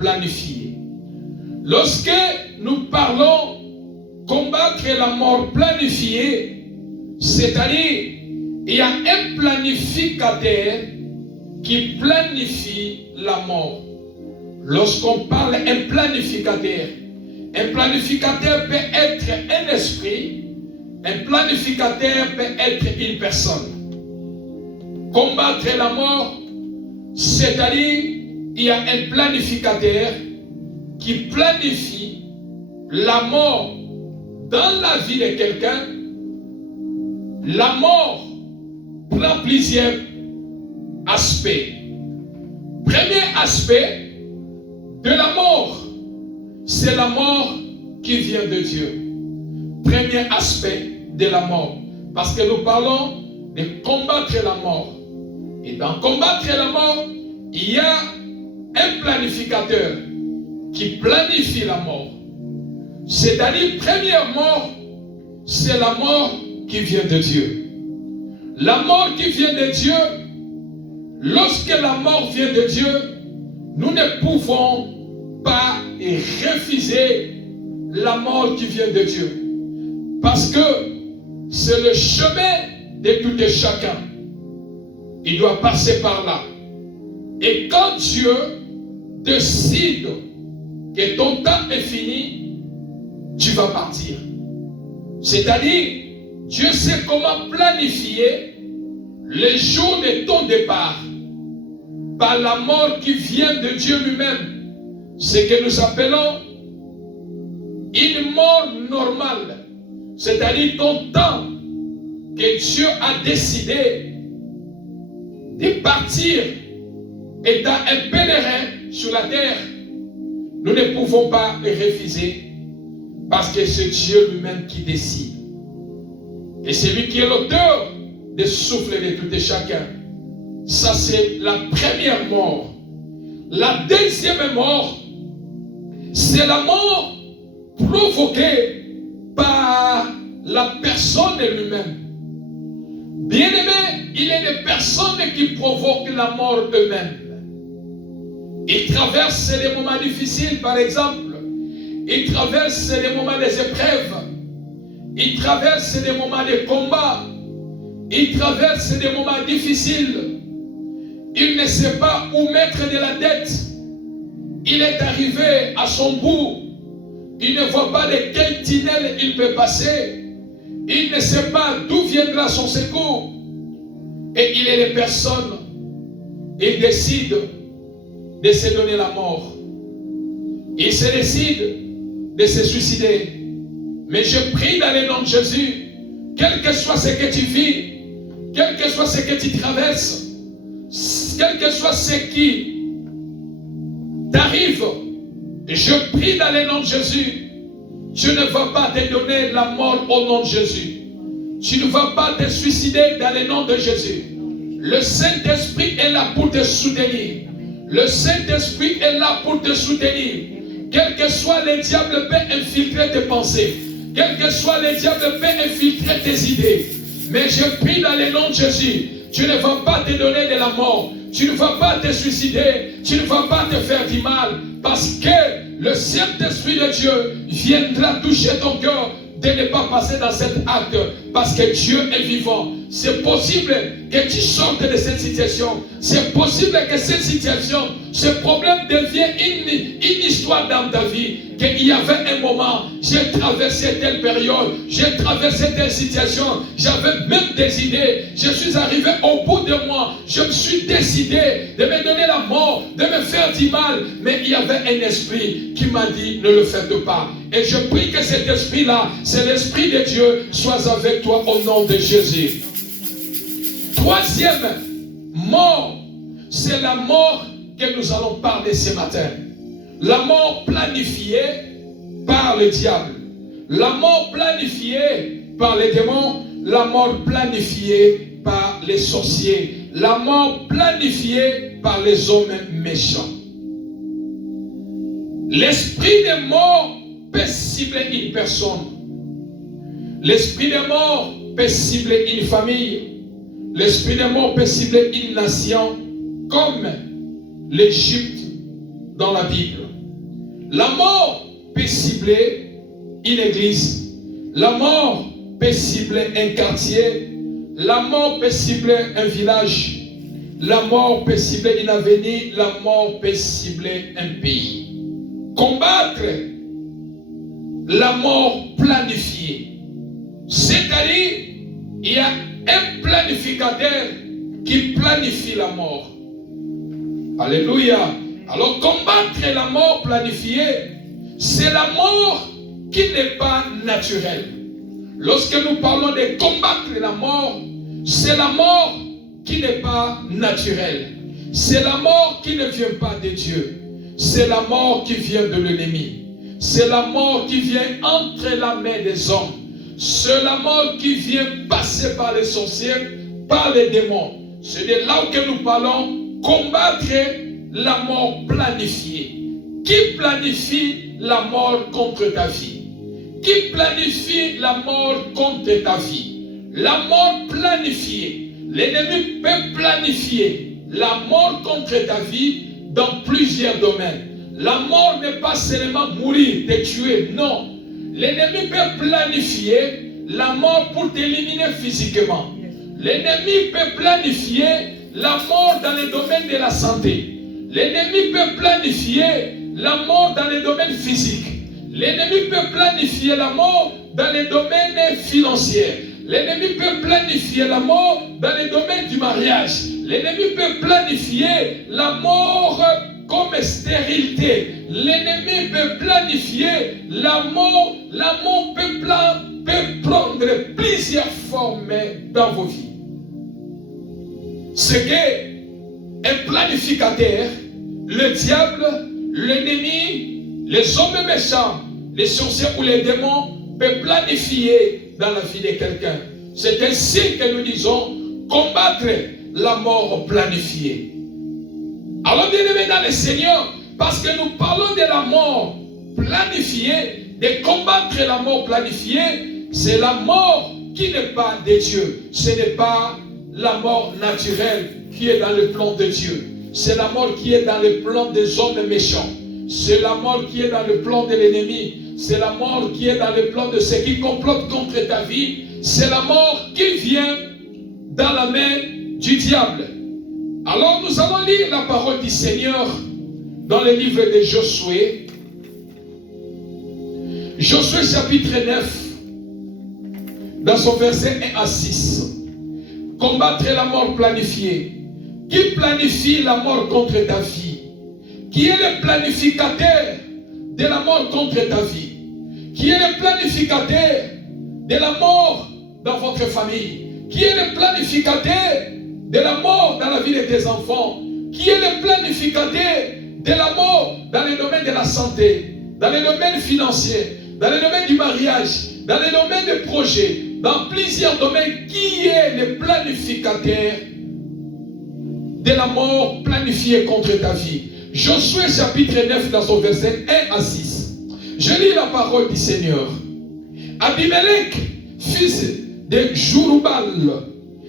planifiée. Lorsque nous parlons combattre la mort planifiée, c'est-à-dire il y a un planificateur qui planifie la mort. Lorsqu'on parle d'un planificateur peut être un esprit, un planificateur peut être une personne. Combattre la mort, c'est-à-dire il y a un planificateur qui planifie la mort dans la vie de quelqu'un. La mort prend plusieurs aspects. Premier aspect de la mort, c'est la mort qui vient de Dieu. Premier aspect de la mort. Parce que nous parlons de combattre la mort. Et dans combattre la mort, il y a un planificateur qui planifie la mort. C'est-à-dire, première mort, c'est la mort qui vient de Dieu. La mort qui vient de Dieu, lorsque la mort vient de Dieu, nous ne pouvons pas refuser la mort qui vient de Dieu. Parce que c'est le chemin de tout et chacun. Il doit passer par là. Et quand Dieu décide que ton temps est fini, tu vas partir. C'est-à-dire, Dieu sait comment planifier les jours de ton départ par la mort qui vient de Dieu lui-même. Ce que nous appelons une mort normale. C'est-à-dire ton temps que Dieu a décidé de partir étant un pèlerin sur la terre. Nous ne pouvons pas le refuser parce que c'est Dieu lui-même qui décide. Et c'est lui qui est l'auteur des souffles de tout et chacun. Ça, c'est la première mort. La deuxième mort, c'est la mort provoquée par la personne elle-même. Bien-aimé, il y a des personnes qui provoquent la mort eux-mêmes. Ils traversent des moments difficiles, par exemple. Ils traversent des moments des épreuves. Ils traversent des moments de combat. Ils traversent des moments difficiles. Il ne sait pas où mettre de la tête. Il est arrivé à son bout. Il ne voit pas de quel tunnel il peut passer. Il ne sait pas d'où viendra son secours. Et il est des personnes. Il décide de se donner la mort. Il se décide de se suicider. Mais je prie dans le nom de Jésus, quel que soit ce que tu vis, quel que soit ce que tu traverses, quel que soit ce qui t'arrive, je prie dans le nom de Jésus, tu ne vas pas te donner la mort au nom de Jésus. Tu ne vas pas te suicider dans le nom de Jésus. Le Saint-Esprit est là pour te soutenir. Le Saint-Esprit est là pour te soutenir. Quel que soit le diable peut infiltrer tes pensées. Quel que soit le diable peut infiltrer tes idées. Mais je prie dans le nom de Jésus. Tu ne vas pas te donner de la mort. Tu ne vas pas te suicider. Tu ne vas pas te faire du mal. Parce que le Saint-Esprit de Dieu viendra toucher ton cœur de ne pas passer dans cet acte. Parce que Dieu est vivant. C'est possible que tu sortes de cette situation. C'est possible que cette situation, ce problème devienne une histoire dans ta vie. Qu'il y avait un moment, j'ai traversé telle période, j'ai traversé telle situation, j'avais même des idées, je suis arrivé au bout de moi, je me suis décidé de me donner la mort, de me faire du mal, mais il y avait un esprit qui m'a dit ne le faites pas. Et je prie que cet esprit-là, c'est l'esprit de Dieu, soit avec toi au nom de Jésus. Troisième mort, c'est la mort que nous allons parler ce matin. La mort planifiée par le diable. La mort planifiée par les démons. La mort planifiée par les sorciers. La mort planifiée par les hommes méchants. L'esprit de mort peut cibler une personne. L'esprit de mort peut cibler une famille. L'esprit de mort peut cibler une nation comme l'Égypte dans la Bible. La mort peut cibler une église. La mort peut cibler un quartier. La mort peut cibler un village. La mort peut cibler une avenue. La mort peut cibler un pays. Combattre la mort planifiée. C'est-à-dire, il y a un planificateur qui planifie la mort. Alléluia. Alors, combattre la mort planifiée, c'est la mort qui n'est pas naturelle. Lorsque nous parlons de combattre la mort, c'est la mort qui n'est pas naturelle. C'est la mort qui ne vient pas de Dieu. C'est la mort qui vient de l'ennemi. C'est la mort qui vient entre la main des hommes. C'est la mort qui vient passer par les sorciers, par les démons. C'est de là que nous parlons, combattre la mort planifiée. Qui planifie la mort contre ta vie? Qui planifie la mort contre ta vie? La mort planifiée. L'ennemi peut planifier la mort contre ta vie dans plusieurs domaines. La mort n'est pas seulement mourir, te tuer, non. L'ennemi peut planifier la mort pour t'éliminer physiquement. L'ennemi peut planifier la mort dans le domaine de la santé. L'ennemi peut planifier la mort dans le domaine physique. L'ennemi peut planifier la mort dans le domaine financier. L'ennemi peut planifier la mort dans le domaine du mariage. L'ennemi peut planifier la mort comme stérilité. L'ennemi peut planifier la mort. La mort peut prendre plusieurs formes dans vos vies. C'est qu'un planificateur, le diable, l'ennemi, les hommes méchants, les sorciers ou les démons peuvent planifier dans la vie de quelqu'un. C'est ainsi que nous disons combattre la mort planifiée. Alors, bien-aimés dans le Seigneur, parce que nous parlons de la mort planifiée, de combattre la mort planifiée, c'est la mort qui n'est pas de Dieu. Ce n'est pas la mort naturelle qui est dans le plan de Dieu. C'est la mort qui est dans le plan des hommes méchants. C'est la mort qui est dans le plan de l'ennemi. C'est la mort qui est dans le plan de ceux qui complotent contre ta vie. C'est la mort qui vient dans la main du diable. Alors nous allons lire la parole du Seigneur dans le livre de Josué. Josué chapitre 9, dans son verset 1 à 6. Combattre la mort planifiée. Qui planifie la mort contre ta vie? Qui est le planificateur de la mort contre ta vie? Qui est le planificateur de la mort dans votre famille? Qui est le planificateur de la mort dans la vie de tes enfants? Qui est le planificateur de la mort dans le domaine de la santé, dans le domaine financier, dans le domaine du mariage, dans le domaine des projets, dans plusieurs domaines? Qui est le planificateur de la mort planifiée contre ta vie? Josué chapitre 9 dans son verset 1 à 6. Je lis la parole du Seigneur. Abimelech, fils de Jourubal,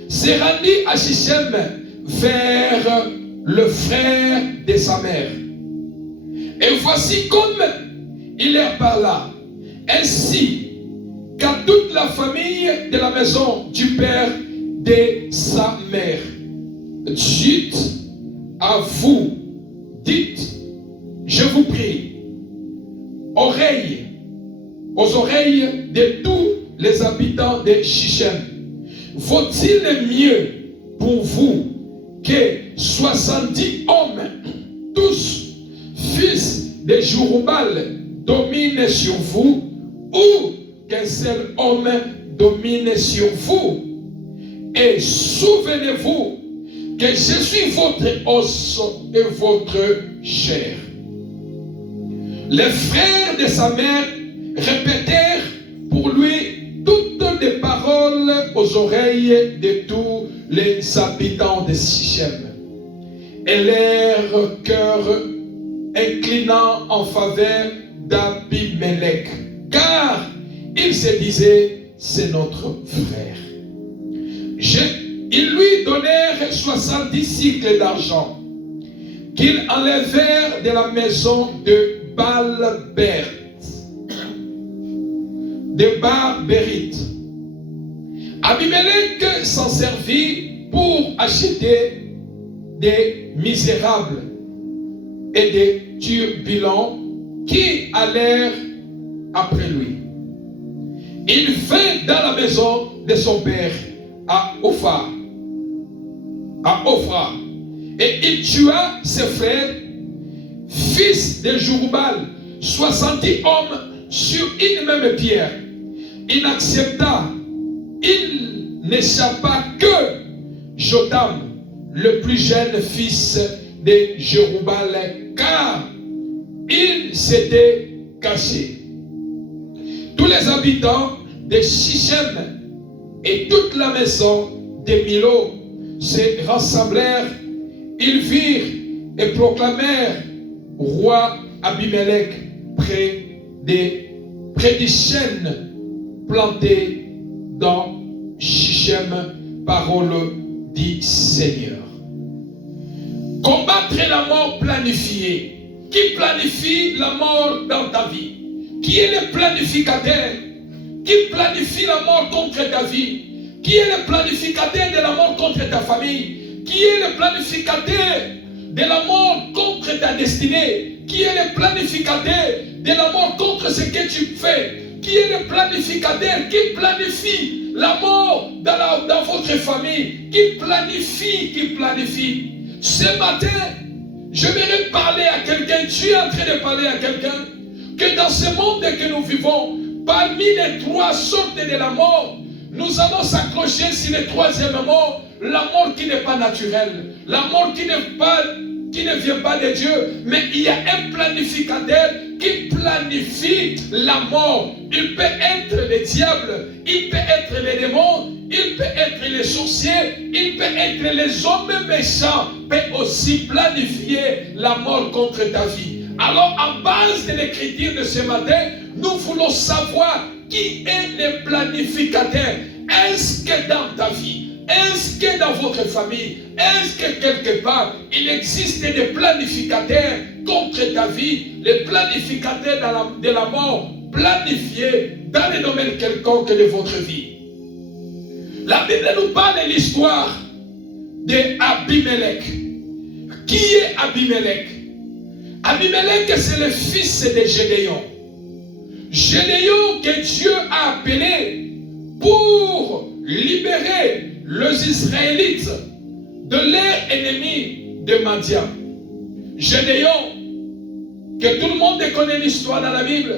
s'est rendu à Shichem vers le frère de sa mère. Et voici comme il leur parla, ainsi qu'à toute la famille de la maison du père de sa mère. Dites à vous, dites, je vous prie, aux oreilles de tous les habitants de Shichem, vaut-il mieux pour vous que 70 hommes, tous fils de Jourubal, dominent sur vous, ou qu'un seul homme domine sur vous? Et souvenez-vous que je suis votre os et votre chair. Les frères de sa mère répétèrent pour lui toutes les paroles aux oreilles de tous les habitants de Shichem. Et leur cœur inclinant en faveur d'Abimelech, car ils se disaient, c'est notre frère. Ils lui donnèrent 70 cycles d'argent qu'ils enlevèrent de la maison de Baal-Bert, de Bar-Bérit. Abimelech s'en servit pour acheter des misérables et des turbulents qui allèrent après lui. Il vint dans la maison de son père à Ophra, et il tua ses frères, fils de Jéroboam, 70 hommes sur une même pierre. Il n'échappa que Jotham, le plus jeune fils de Jéroboam, car il s'était caché. Tous les habitants de Shichem et toute la maison de Milo se rassemblèrent. Ils virent et proclamèrent roi Abimelech près des chênes plantés dans Shichem, parole du Seigneur. Combattre la mort planifiée. Qui planifie la mort dans ta vie? Qui est le planificateur? Qui planifie la mort contre ta vie? Qui est le planificateur de la mort contre ta famille? Qui est le planificateur de la mort contre ta destinée? Qui est le planificateur de la mort contre ce que tu fais? Qui est le planificateur qui planifie la mort dans votre famille? Qui planifie? Ce matin, j'aimerais parler à quelqu'un. Tu es en train de parler à quelqu'un que dans ce monde que nous vivons, parmi les trois sortes de la mort, nous allons s'accrocher sur le troisième mort, la mort qui n'est pas naturelle, la mort qui ne vient pas de Dieu, mais il y a un planificateur qui planifie la mort. Il peut être le diable, il peut être les démons, il peut être les sorciers, il peut être les hommes méchants, peut aussi planifier la mort contre ta vie. Alors, en base de l'écriture de ce matin, nous voulons savoir qui est le planificateur. Est-ce que dans ta vie, est-ce que dans votre famille, est-ce que quelque part, il existe des planificateurs contre ta vie, les planificateurs de la mort planifiés dans le domaine quelconque de votre vie? La Bible nous parle de l'histoire d'Abimelech. Qui est Abimelech? Abimelech, c'est le fils de Gédéon. Gédéon que Dieu a appelé pour libérer les Israélites de leur ennemi de Madian. Gédéon, que tout le monde connaît l'histoire dans la Bible,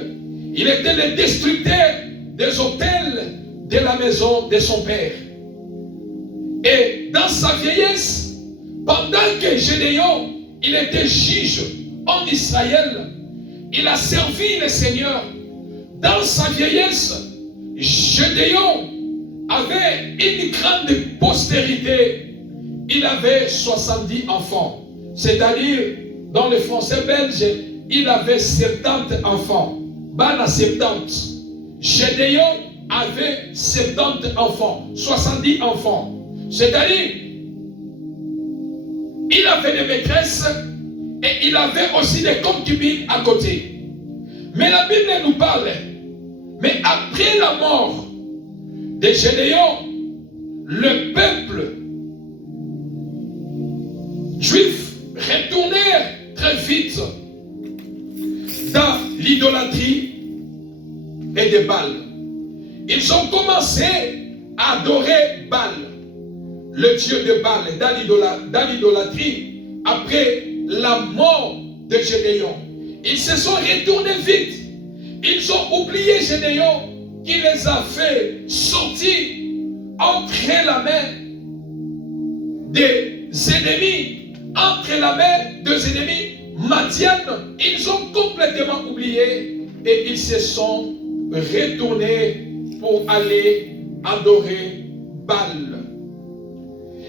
il était le destructeur des autels de la maison de son père. Et dans sa vieillesse, pendant que Gédéon, il était juge en Israël, il a servi le Seigneur. Dans sa vieillesse, Gédéon avait une grande postérité. Il avait 70 enfants. C'est-à-dire, dans le français belge, il avait 70 enfants. Bana 70. Gédéon avait 70 enfants. 70 enfants. C'est-à-dire, il avait des maîtresses et il avait aussi des concubines à côté. Mais la Bible nous parle. Mais après la mort de Gédéon, le peuple juif retournait très vite dans l'idolâtrie et de Baal. Ils ont commencé à adorer Baal, le dieu de Baal, dans l'idolâtrie après la mort de Gédéon. Ils se sont retournés vite. Ils ont oublié Gédéon qui les a fait sortir entre la main des ennemis, entre la main des ennemis Madian. Ils ont complètement oublié et ils se sont retournés pour aller adorer Baal.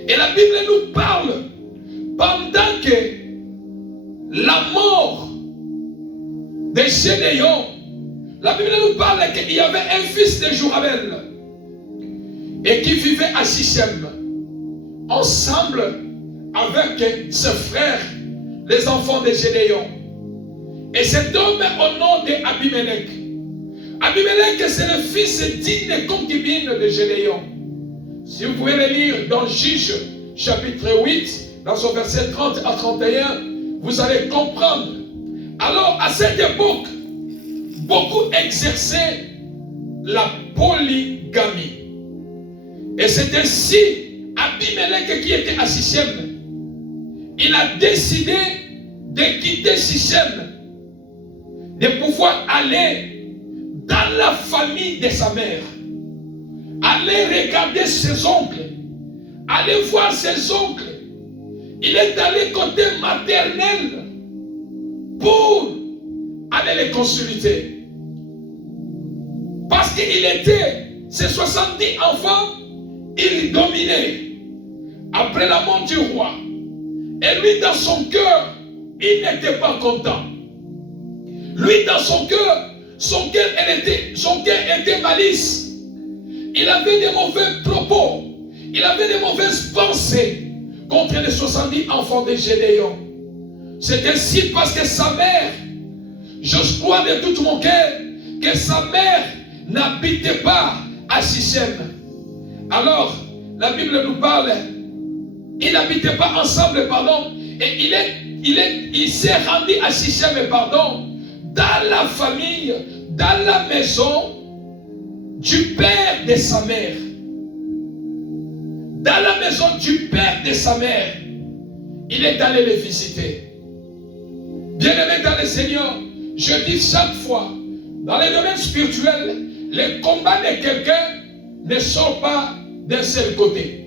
Et la Bible nous parle pendant que la mort de Gédéon, la Bible nous parle qu'il y avait un fils de Jéroboam et qui vivait à Shichem ensemble avec ses frères, les enfants de Gédéon. Et cet homme au nom d'Abimelech. Abimelech, c'est le fils d'une concubine de Gédéon. Si vous pouvez le lire dans Juge, chapitre 8, dans son verset 30 à 31, vous allez comprendre. Alors, à cette époque, beaucoup exerçaient la polygamie. Et c'est ainsi, Abimelech qui était à Sichem, il a décidé de quitter Sichem, de pouvoir aller dans la famille de sa mère, aller regarder ses oncles, aller voir ses oncles. Il est allé côté maternel pour aller les consulter. Parce qu'il était, ses 70 enfants, il dominait après la mort du roi. Et lui, dans son cœur, il n'était pas content. Lui, dans son cœur, son cœur était malice. Il avait des mauvais propos. Il avait des mauvaises pensées contre les 70 enfants de Gédéon. C'est ainsi parce que sa mère, je crois de tout mon cœur, que sa mère n'habitait pas à Sichem. Alors, la Bible nous parle, ils n'habitaient pas ensemble, pardon, et il s'est rendu à Sichem, pardon, dans la famille, dans la maison du père de sa mère. Dans la maison du père de sa mère, il est allé les visiter. Bien-aimés dans le Seigneur, je dis chaque fois, dans les domaines spirituels, le combat de quelqu'un ne sort pas d'un seul côté.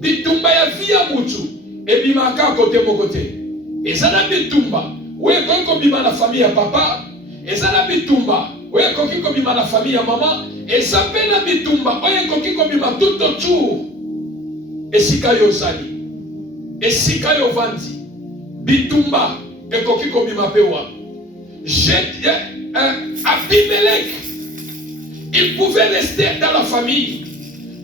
Bitumba ya via mutu, et bimaka côté mon côté. Et ça n'a bitumba, où est qu'on bima la famille à papa, et ça n'a bitumba, où est qu'on bima la famille à maman, et ça peut la bitumba, où est qu'on bima tout autour. Et si kayo sali, et si kayo vandi, bitumba, et qu'on bima pewa. Abimelech, il pouvait rester dans la famille,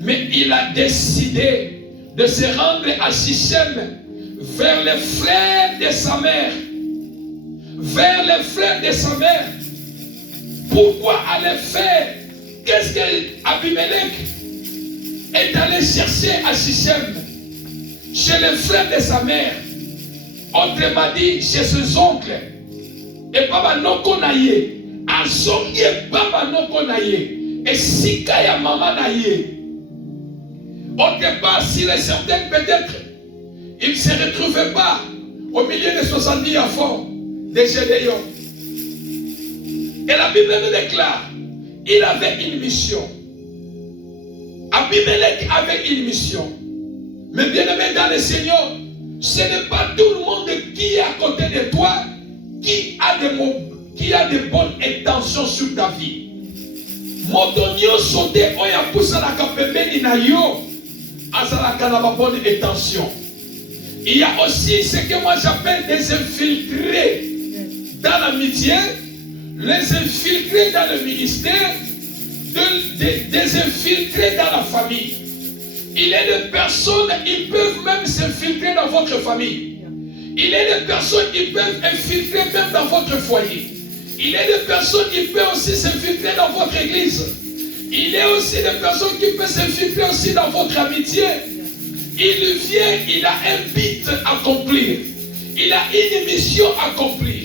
mais il a décidé de se rendre à Sichem vers les frères de sa mère. Vers les frères de sa mère. Pourquoi aller faire? Qu'est-ce que Abimelech est allé chercher à Sichem? Chez les frères de sa mère. Autrement dit, chez ses oncles. Et Baba Noko Naye. Azongie Baba Noko Naye. Et Sikaya Mama Naye. Au départ, s'il est certain, peut-être, il ne se retrouvait pas au milieu des 70 enfants de Gédéon. Et la Bible nous déclare, il avait une mission. Abimelech avait une mission. Mais bien aimé dans le Seigneur, ce n'est pas tout le monde qui est à côté de toi qui a de bonnes intentions sur ta vie. Motonio sauté oya poussa la kapembeni na yo. Azalaka na bonne intention. Il y a aussi ce que moi j'appelle des infiltrés dans l'amitié, les infiltrés dans le ministère, des infiltrés dans la famille. Il y a des personnes, ils peuvent même s'infiltrer dans votre famille. Il y a des personnes qui peuvent infiltrer même dans votre foyer. Il y a des personnes qui peuvent aussi s'infiltrer dans votre église. Il y a aussi des personnes qui peuvent s'infiltrer aussi dans votre amitié. Il vient, il a un but à accomplir. Il a une mission à accomplir.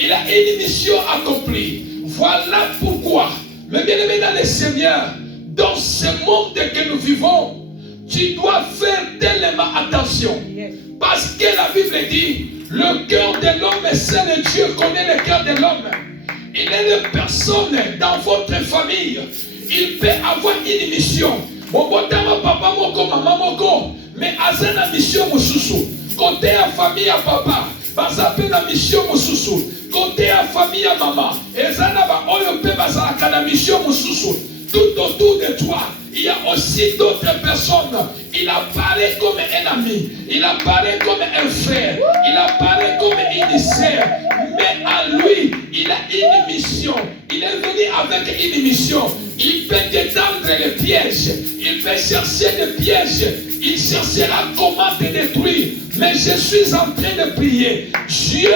Il a une mission à accomplir. Voilà pourquoi, mes bien-aimés dans le Seigneur, dans ce monde que nous vivons, tu dois faire tellement attention. Parce que la Bible dit, le cœur de l'homme, c'est le Dieu connaît le cœur de l'homme. Il y a des personnes dans votre famille. Il peut avoir une mission. Papa moko, maman moko. Mais à la mission mususu. Côté à famille à papa. Bazape la mission mususu. Côté à famille à maman. Et zanaba oyope bazaka la mission mususu. Tout autour de toi, il y a aussi d'autres personnes. Il apparaît comme un ami. Il apparaît comme un frère. Il apparaît comme une sœur. Mais à lui, il a une mission. Il est venu avec une mission. Il peut détendre les pièges. Il peut chercher des pièges Il cherchera comment te détruire. Mais je suis en train de prier. Dieu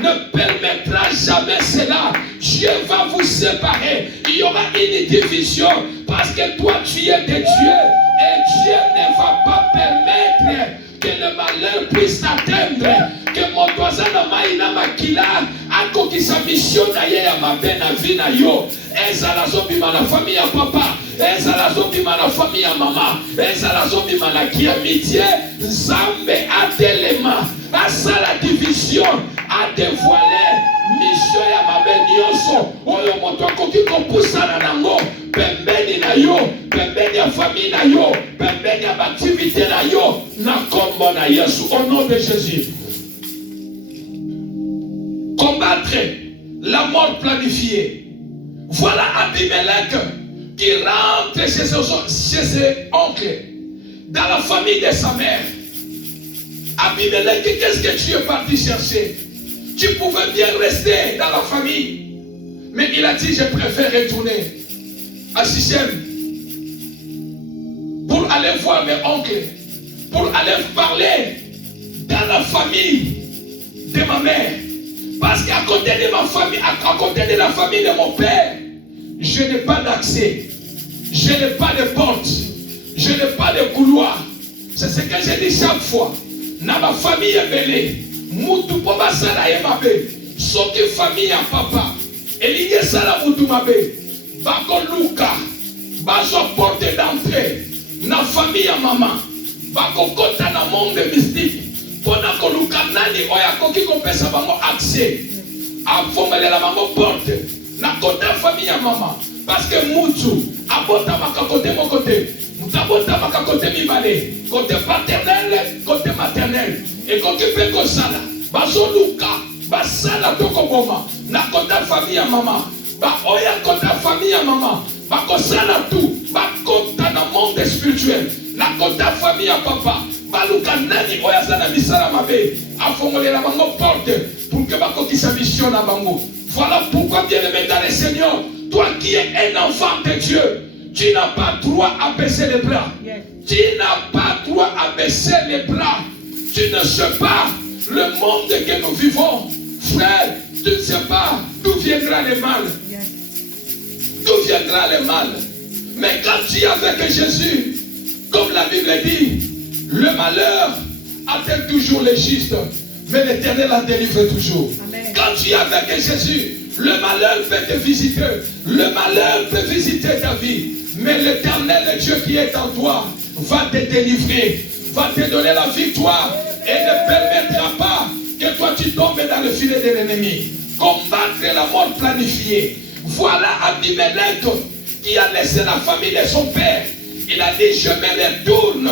ne permettra jamais cela. Dieu va vous séparer. Il y aura une division. Parce que toi, tu es de Dieu. Et Dieu ne va pas permettre que le malheur puisse t'atteindre. Que mon voisin n'a pas makila. Ako qui sa mission d'ailleurs à ma belle vie na yo. Ezala zombie la famille à papa. Ezala zombie la famille à maman. Ezala zombie la qui amitié. Zambe a téléma. À ça la division. A dévoilé. Mission ya ma belle nyonso. Oyo moto akoki kopusa na nango. Pembeni na yo. Pembeni ya famille na yo. Pembeni ya activité na yo. Na kombo na Yesu. Au nom de Jésus. Combattre la mort planifiée. Voilà Abimelech qui rentre chez ses oncles, dans la famille de sa mère. Abimelech, qu'est-ce que tu es parti chercher? Tu pouvais bien rester dans la famille, mais il a dit, je préfère retourner à Sichem pour aller voir mes oncles, pour aller parler dans la famille de ma mère. Parce qu'à côté de ma famille, à côté de la famille de mon père, je n'ai pas d'accès. Je n'ai pas de porte. Je n'ai pas de couloir. C'est ce que je dis chaque fois. Dans ma famille est belée. Moutou poba sala ye mabe. Soki famille à papa. Elige sala moutou mabe. Bako luka. Bazo porte d'entrée. Na famille à maman. Bako kota na monde mystique. Pona koluka nani oya koki kopesa bango accès afongelela bango porte na côté famille ya mama parce que mutu abota maka côté mon côté mutabota maka côté mibale côté paternel côté maternel et koki pe ko sala bazoluka basala toko boma na côté famille ya mama ba oya côté famille ya mama ba ko sala tout ba côté na monde spirituel na côté famille ya papa baluka nani oyaza na misala mabe afongolela bango porte pour que bakoki sa mission na bango. Voilà pourquoi bien-aimé dans le Seigneur, toi qui es un enfant de Dieu, tu n'as pas droit à baisser les bras. Tu n'as pas droit à baisser les bras. Tu ne sais pas le monde que nous vivons. Frère, tu ne sais pas d'où viendra le mal. D'où viendra le mal. Mais quand tu es avec Jésus, comme la Bible dit, le malheur atteint toujours les justes, mais l'Éternel la délivre toujours. Amen. Quand tu es avec Jésus, le malheur peut te visiter, le malheur peut visiter ta vie, mais l'Éternel, le Dieu qui est en toi, va te délivrer, va te donner la victoire et ne permettra pas que toi tu tombes dans le filet de l'ennemi. Combattre la mort planifiée. Voilà Abimelech qui a laissé la famille de son père. Il a dit, je me retourne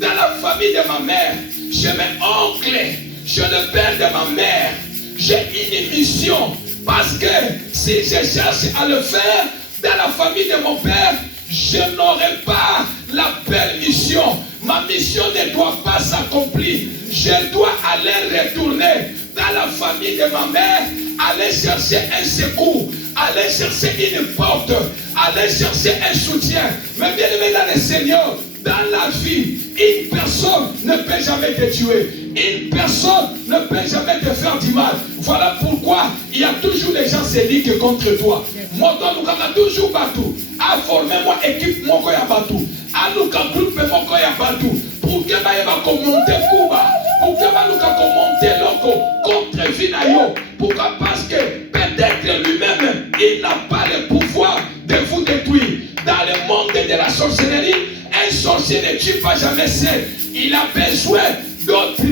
dans la famille de ma mère. Je m'oncle, je le père de ma mère. J'ai une mission. Parce que si je cherche à le faire dans la famille de mon père, je n'aurai pas la permission. Ma mission ne doit pas s'accomplir. Je dois aller retourner dans la famille de ma mère, aller chercher un secours, aller chercher une porte, aller chercher un soutien. Mais bien aimé dans le Seigneur, dans la vie, une personne ne peut jamais te tuer. Une personne ne peut jamais te faire du mal. Voilà pourquoi il y a toujours des gens sédiques contre toi. Moi, nous avons toujours battu. A formé moi équipe mon koya battu. A nous groupe mon koya battu. Pour que va commenter Kuba. Pour que va nous commenter loco contre Vinayo. Pourquoi? Parce que peut-être lui-même il n'a pas le pouvoir de vous détruire. Dans le monde de la sorcellerie, un sorcier ne tue pas jamais seul. Il a besoin d'autres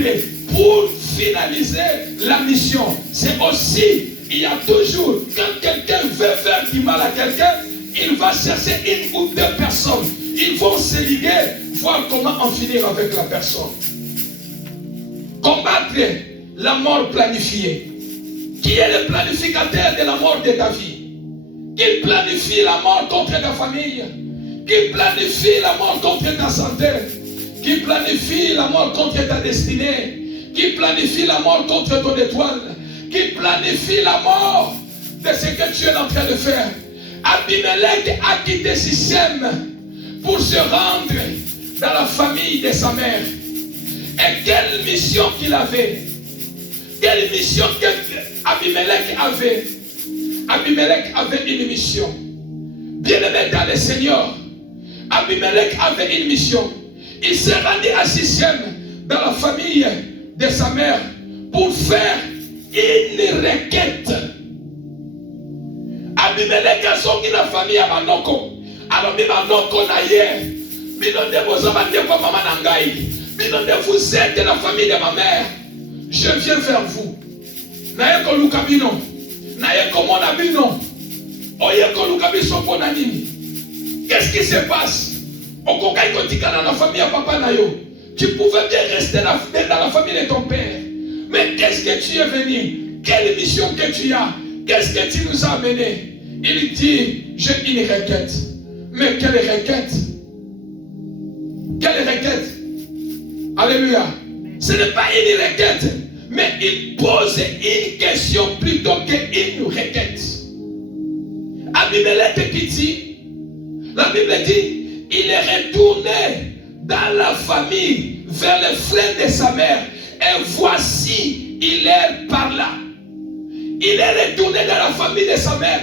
pour finaliser la mission. C'est aussi, il y a toujours, quand quelqu'un veut faire du mal à quelqu'un, il va chercher une ou deux personnes. Ils vont se liguer, voir comment en finir avec la personne. Combattre la mort planifiée. Qui est le planificateur de la mort de ta vie? Qui planifie la mort contre ta famille? Qui planifie la mort contre ta santé? Qui planifie la mort contre ta destinée? Qui planifie la mort contre ton étoile? Qui planifie la mort de ce que tu es en train de faire? Abimelech a quitté Sichem pour se rendre dans la famille de sa mère. Et quelle mission qu'il avait. Quelle mission qu'Abimelech avait. Abimelech avait une mission. Bien-aimé dans le Seigneur, Abimelech avait une mission. Il s'est rendu à Sichem dans la famille de sa mère pour faire une requête. Abimelech a sorti la famille à Manoko. Alors, Manoko n'a hier. Vous êtes de la famille de ma mère. Je viens vers vous. Qu'est-ce qui se passe? La famille à papa Nayo. Tu pouvais bien rester dans la famille de ton père. Mais qu'est-ce que tu es venu? Quelle mission que tu as? Qu'est-ce que tu nous as amené? Il dit, j'ai une requête. Mais quelle requête? Quelle requête? Alléluia. Ce n'est pas une requête, mais il pose une question plutôt qu'une requête. Abimelech qui dit, la Bible dit, il est retourné dans la famille vers les frères de sa mère. Et voici, il est par là. Il est retourné dans la famille de sa mère.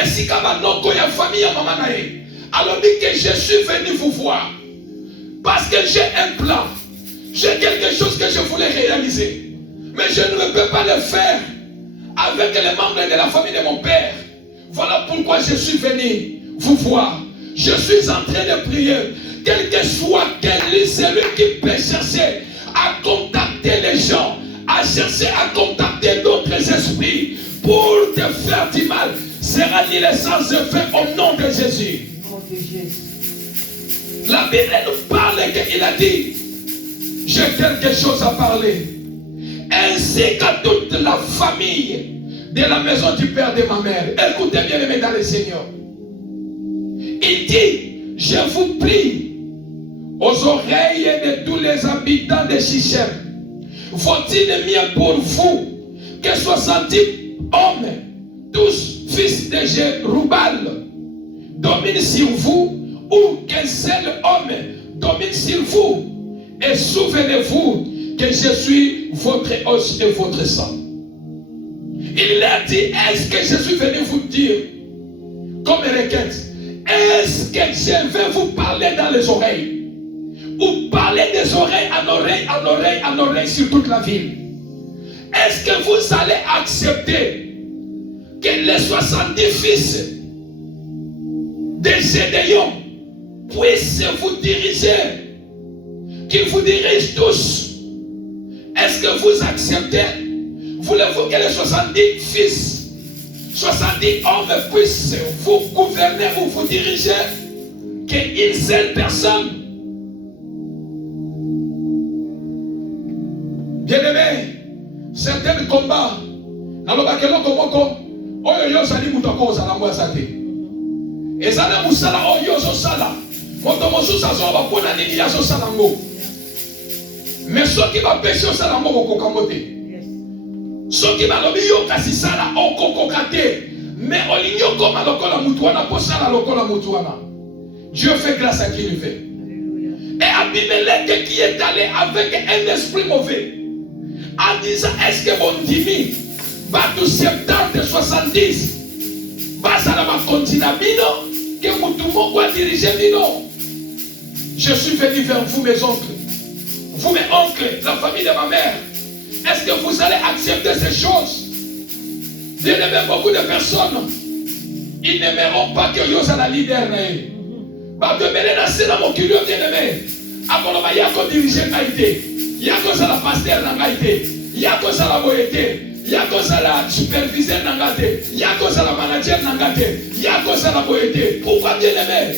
Et si Kabanoko y a famille à maman naïe, alors dit que je suis venu vous voir. Parce que j'ai un plan. J'ai quelque chose que je voulais réaliser. Mais je ne peux pas le faire avec les membres de la famille de mon père. Voilà pourquoi je suis venu vous voir. Je suis en train de prier. Quel que soit celui qui peut chercher à contacter les gens, à chercher à contacter d'autres esprits pour te faire du mal, sera ni le sans effet au nom de Jésus. La Bible nous parle qu'il a dit, j'ai quelque chose à parler. Ainsi qu'à toute la famille de la maison du père de ma mère. Écoutez bien les dans le Seigneur. Il dit, je vous prie aux oreilles de tous les habitants de Sichem. Faut-il mieux pour vous que 70 hommes, tous fils de Jérubbal, dominent sur vous, ou qu'un seul homme domine sur vous? Et souvenez-vous que je suis votre os et votre sang. Il leur dit, est-ce que je suis venu vous dire, comme requête, est-ce que je vais vous parler dans les oreilles? Ou parler des oreilles en oreille, en oreille, en oreille sur toute la ville? Est-ce que vous allez accepter que les 70 fils de Gédéon puissent vous diriger? Qu'ils vous dirigent tous? Est-ce que vous acceptez? Voulez-vous que les 70 fils, 70 hommes puissent vous gouverner ou vous diriger? Qu'une seule personne? Bien-aimé, certains combats, mais ceux qui va pécher au salam au kokamote. Ceux qui va l'obéir kasi sala au kokokate. Mais au ligno comme à l'okola mutuana pour sala l'okola mutuana. Dieu fait grâce à qui il fait. Et Abimelech qui est allé avec un esprit mauvais, en disant, est-ce que mon dimi va tout 70, 70 va ça va continuer bino que Moutoumou va diriger bino? Je suis venu vers vous mes oncles. Vous, mes oncles, la famille de ma mère, est-ce que vous allez accepter ces choses? Bien aimé, beaucoup de personnes, ils n'aimeront pas que vous soyez la leader. Bah, de mêler dans ce nom qui lui est bien aimé. Après, il y a qu'on dirige l'Haïti, il y a qu'on la pasteur dans l'Haïti, il y a qu'on la boyété, il y a qu'on la superviseur dans l'Haïti, il y a qu'on la manager dans l'Haïti, il y a qu'on la boyété. Pourquoi bien aimé?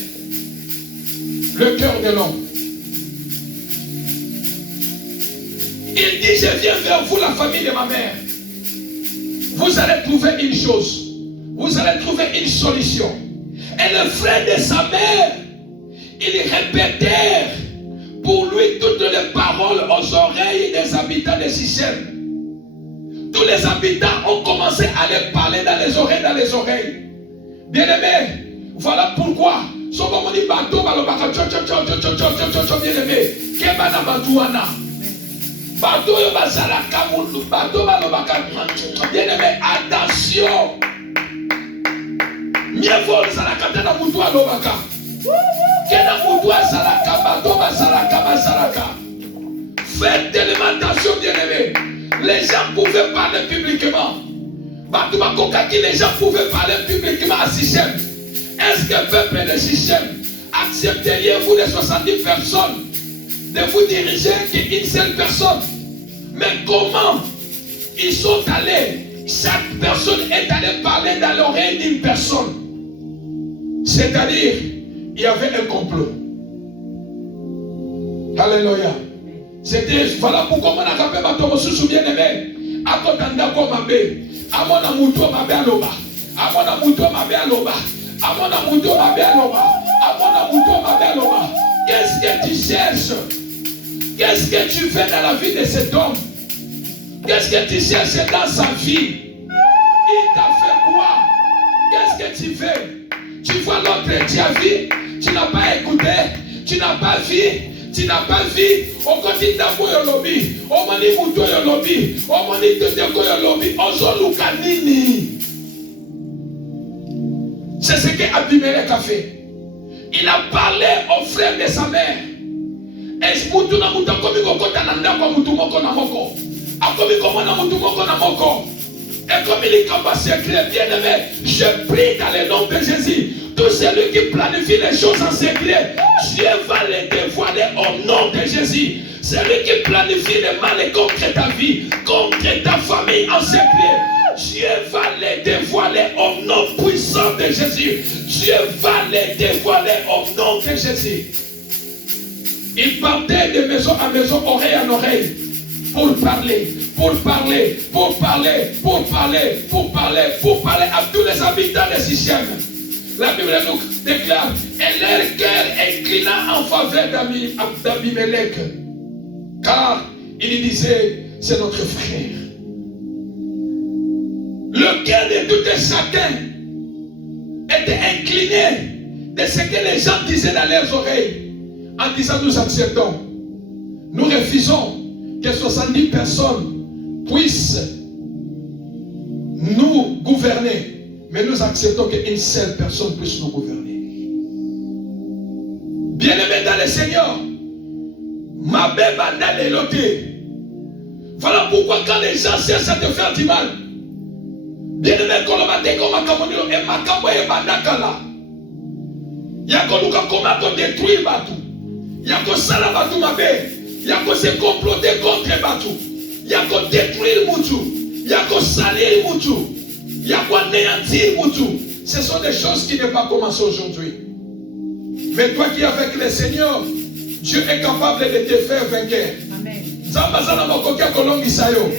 Le cœur de l'homme. Il dit, je viens vers vous, la famille de ma mère. Vous allez trouver une chose. Vous allez trouver une solution. Et le frère de sa mère, il répétait pour lui toutes les paroles aux oreilles des habitants de Sichem. Tous les habitants ont commencé à les parler dans les oreilles, Bien aimé, voilà pourquoi Soko moni bateau balobaka tcho bien aimé. Keba na batouana. Bateau yo bazalaka mundu. Bateau balobaka bien aimé. Attention. Mieux vaut zalaka tena mutu alobaka. Kena mutu azalaka bateau bazalaka. Faites tellement attention bien aimé. Les gens pouvaient parler publiquement. Bateau bakokaki les gens pouvaient parler publiquement à Sichem. Est-ce que le peuple de Sichem accepteriez-vous les 70 personnes de vous diriger qu'une seule personne? Mais comment ils sont allés? Chaque personne est allée parler dans l'oreille d'une personne. C'est-à-dire, il y avait un complot. Alléluia. C'était, voilà pourquoi on a capé bateau sous bien aimé. À côté d'Ako Mabé, à mon amouto Mabé Aloba, à mon amouto Mabé Aloba. Qu'est-ce que tu cherches? Qu'est-ce que tu fais dans la vie de cet homme? Qu'est-ce que tu cherches dans sa vie? Il t'a fait quoi? Qu'est-ce que tu fais? Tu vois l'autre, tu as vu, tu n'as pas écouté, tu n'as pas vu. Au côté d'Abo Yolobi, au mani Mouto Yolobi, au mani Tedeko Yolobi, au Zoluka Nini. C'est ce qu'Abimelech a fait. Il a parlé au frère de sa mère. Et comme il est capable de bien aimé, je prie dans le nom de Jésus. Tout celui qui planifie les choses en secret, Dieu va les dévoiler au nom de Jésus. Celui qui planifie le mal contre ta vie, contre ta famille en secret, Dieu va les dévoiler au nom puissant de Jésus. Dieu va les dévoiler au nom de Jésus. Il partait de maison à maison, oreille en oreille, pour parler à tous les habitants de Sichem. La Bible nous déclare, et leur cœur inclina en faveur d'Abimelech, car il disait, c'est notre frère. Le cœur de tout et chacun était incliné de ce que les gens disaient dans leurs oreilles, en disant nous acceptons. Nous refusons que 70 personnes puissent nous gouverner, mais nous acceptons qu'une seule personne puisse nous gouverner. Bien-aimés dans le Seigneur, ma belle banda de loté. Voilà pourquoi quand les gens cherchent à te faire du mal, bien-aimé, kolomate comme Akamonilo et Makambo et Bandakala, Yakoluka comme détruire Batou, Yako Sala Batou Mabe, Yako se comploter contre Batou, Yako détruire Moutou, Yako salir Moutou, Yako anéantir Moutou. Ce sont des choses qui ne pas commencer aujourd'hui. Mais toi qui es avec le Seigneur, Dieu est capable de te faire vainqueur. Amen. Zamba zana makokia kolongisa yo.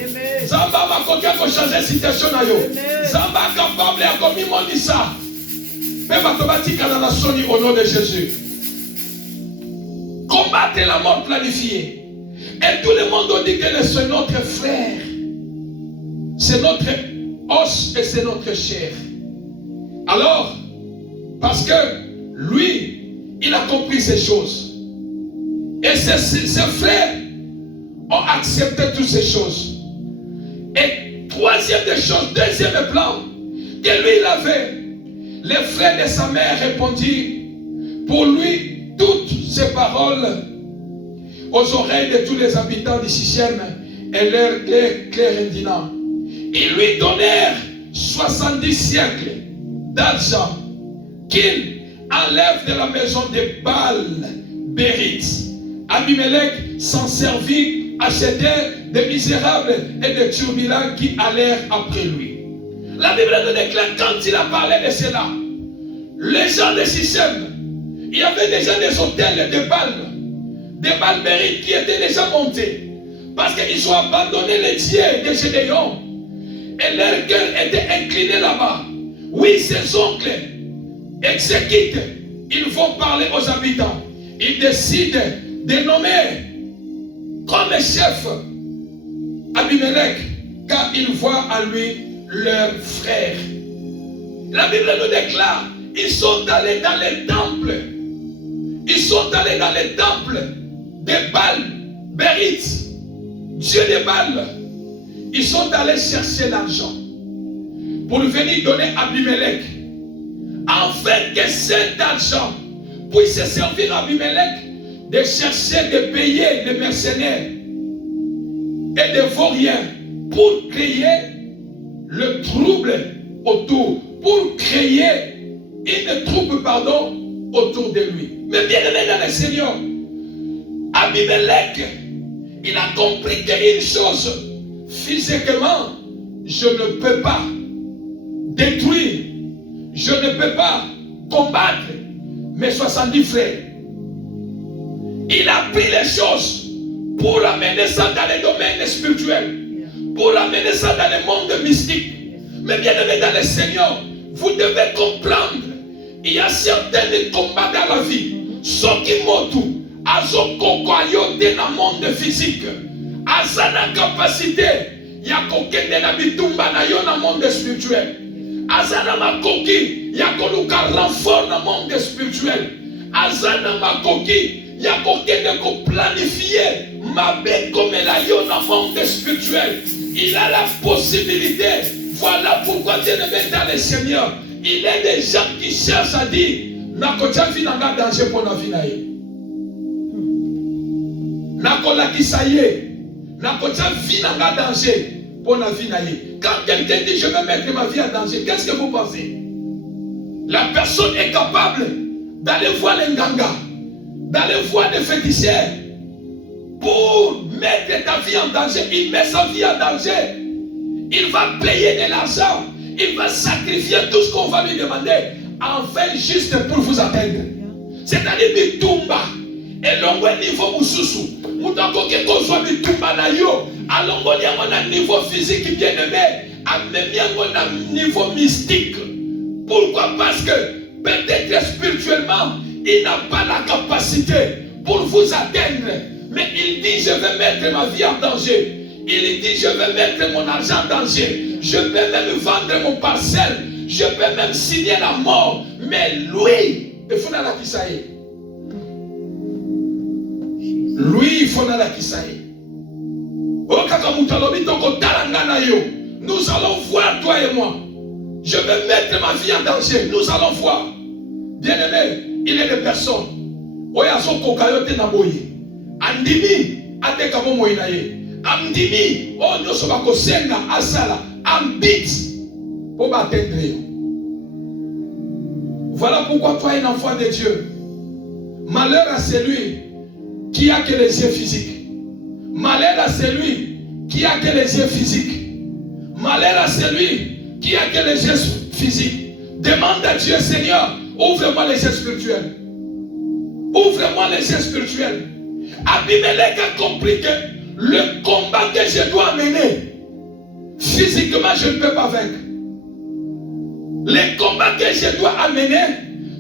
Zamba makokia ko changer situation na yo. Zamba capable ya ko mimondisa. Pe batobatika na soni au nom de Jésus. Combattre la mort planifiée. Et tout le monde dit que c'est notre frère. C'est notre os et c'est notre chair. Alors, parce que lui, il a compris ces choses. Et ses frères ont accepté toutes ces choses. Et troisième des choses, deuxième plan, que lui il avait, les frères de sa mère répondirent pour lui toutes ces paroles aux oreilles de tous les habitants de Sichem et leur clairindinant. Ils lui donnèrent 70 siècles d'argent qu'il enlève de la maison de Baal-Bérith. Abimelech s'en servit, achetait des misérables et des turbulents qui allèrent après lui. La Bible nous déclare quand il a parlé de cela, les gens de Sichem, il y avait déjà des hôtels de Baal-Bérith qui étaient déjà montés parce qu'ils ont abandonné les dieux de Gédéon et leur cœur était incliné là-bas. Oui, ses oncles exécutent, ils vont parler aux habitants. Ils décident de nommer comme chef Abimelech, car ils voient en lui leur frère. La Bible nous déclare, ils sont allés dans les temples. Ils sont allés dans les temples de Baal, Bérit, Dieu de Baal. Ils sont allés chercher l'argent pour venir donner à Abimelech, afin que cet argent puisse servir à Abimelech de chercher de payer les mercenaires et des vauriens pour créer le trouble autour, pour créer une troupe, autour de lui. Mais bien aimé dans le Seigneur, Abimelech, il a compris qu'une chose, physiquement, je ne peux pas détruire, je ne peux pas combattre mes 70 frères. Il a pris les choses pour amener ça dans les domaines spirituels, pour amener ça dans le monde mystique. Mais bien aimé dans le Seigneur, vous devez comprendre, il y a certains combats dans la vie. Ce qui motu, azo kokoyote dans le monde physique, azana capacité, ya kokende na bitumba na yo na monde spirituel. Azana makoki, ya koluka renfort na monde spirituel. Azana makoki, ya kokende ko planifier mabe comme la yo na monde spirituel. Il a la possibilité. Voilà pourquoi Dieu ne met dans le Seigneur. Il y a des gens qui cherchent à dire Nakocha vie n'a pas danger pour la vie. Nakola qui ça y est. Nakocha vie n'a pas danger pour la vie. Quand quelqu'un dit je vais mettre ma vie en danger, qu'est-ce que vous pensez? La personne est capable d'aller voir les nganga, d'aller voir des féticheurs pour mettre ta vie en danger. Il met sa vie en danger. Il va payer de l'argent. Il va sacrifier tout ce qu'on va lui demander, enfin juste pour vous atteindre. C'est-à-dire bitumba. Et l'ongo niveau mususu. Moutako ke kozwa bitumba na yo. Alongo liango na niveau physique bien aimé. Amemiango na niveau mystique. Pourquoi? Parce que peut-être spirituellement, il n'a pas la capacité pour vous atteindre. Mais il dit je vais mettre ma vie en danger. Il dit je vais mettre mon argent en danger. Je peux même vendre mon parcelle. Je peux même signer la mort. Mais lui, il faut la kisaïe. Lui, il faut la kisaïe. Nous allons voir, toi et moi. Je vais mettre ma vie en danger. Nous allons voir. Bien aimé, il est des personnes. Oyazo kokayote na boye. Andimi atekamo moinaye. Amdimi onyo sobako senga asala. Ambite pour m'atteindre. Voilà pourquoi toi es un enfant de Dieu. Malheur à celui qui a que les yeux physiques. Malheur à celui qui a que les yeux physiques. Malheur à celui qui a que les yeux physiques. Demande à Dieu, Seigneur, ouvre-moi les yeux spirituels. Ouvre-moi les yeux spirituels. Abimelech a compris que le combat que je dois mener, physiquement, je ne peux pas vaincre. Les combats que je dois amener,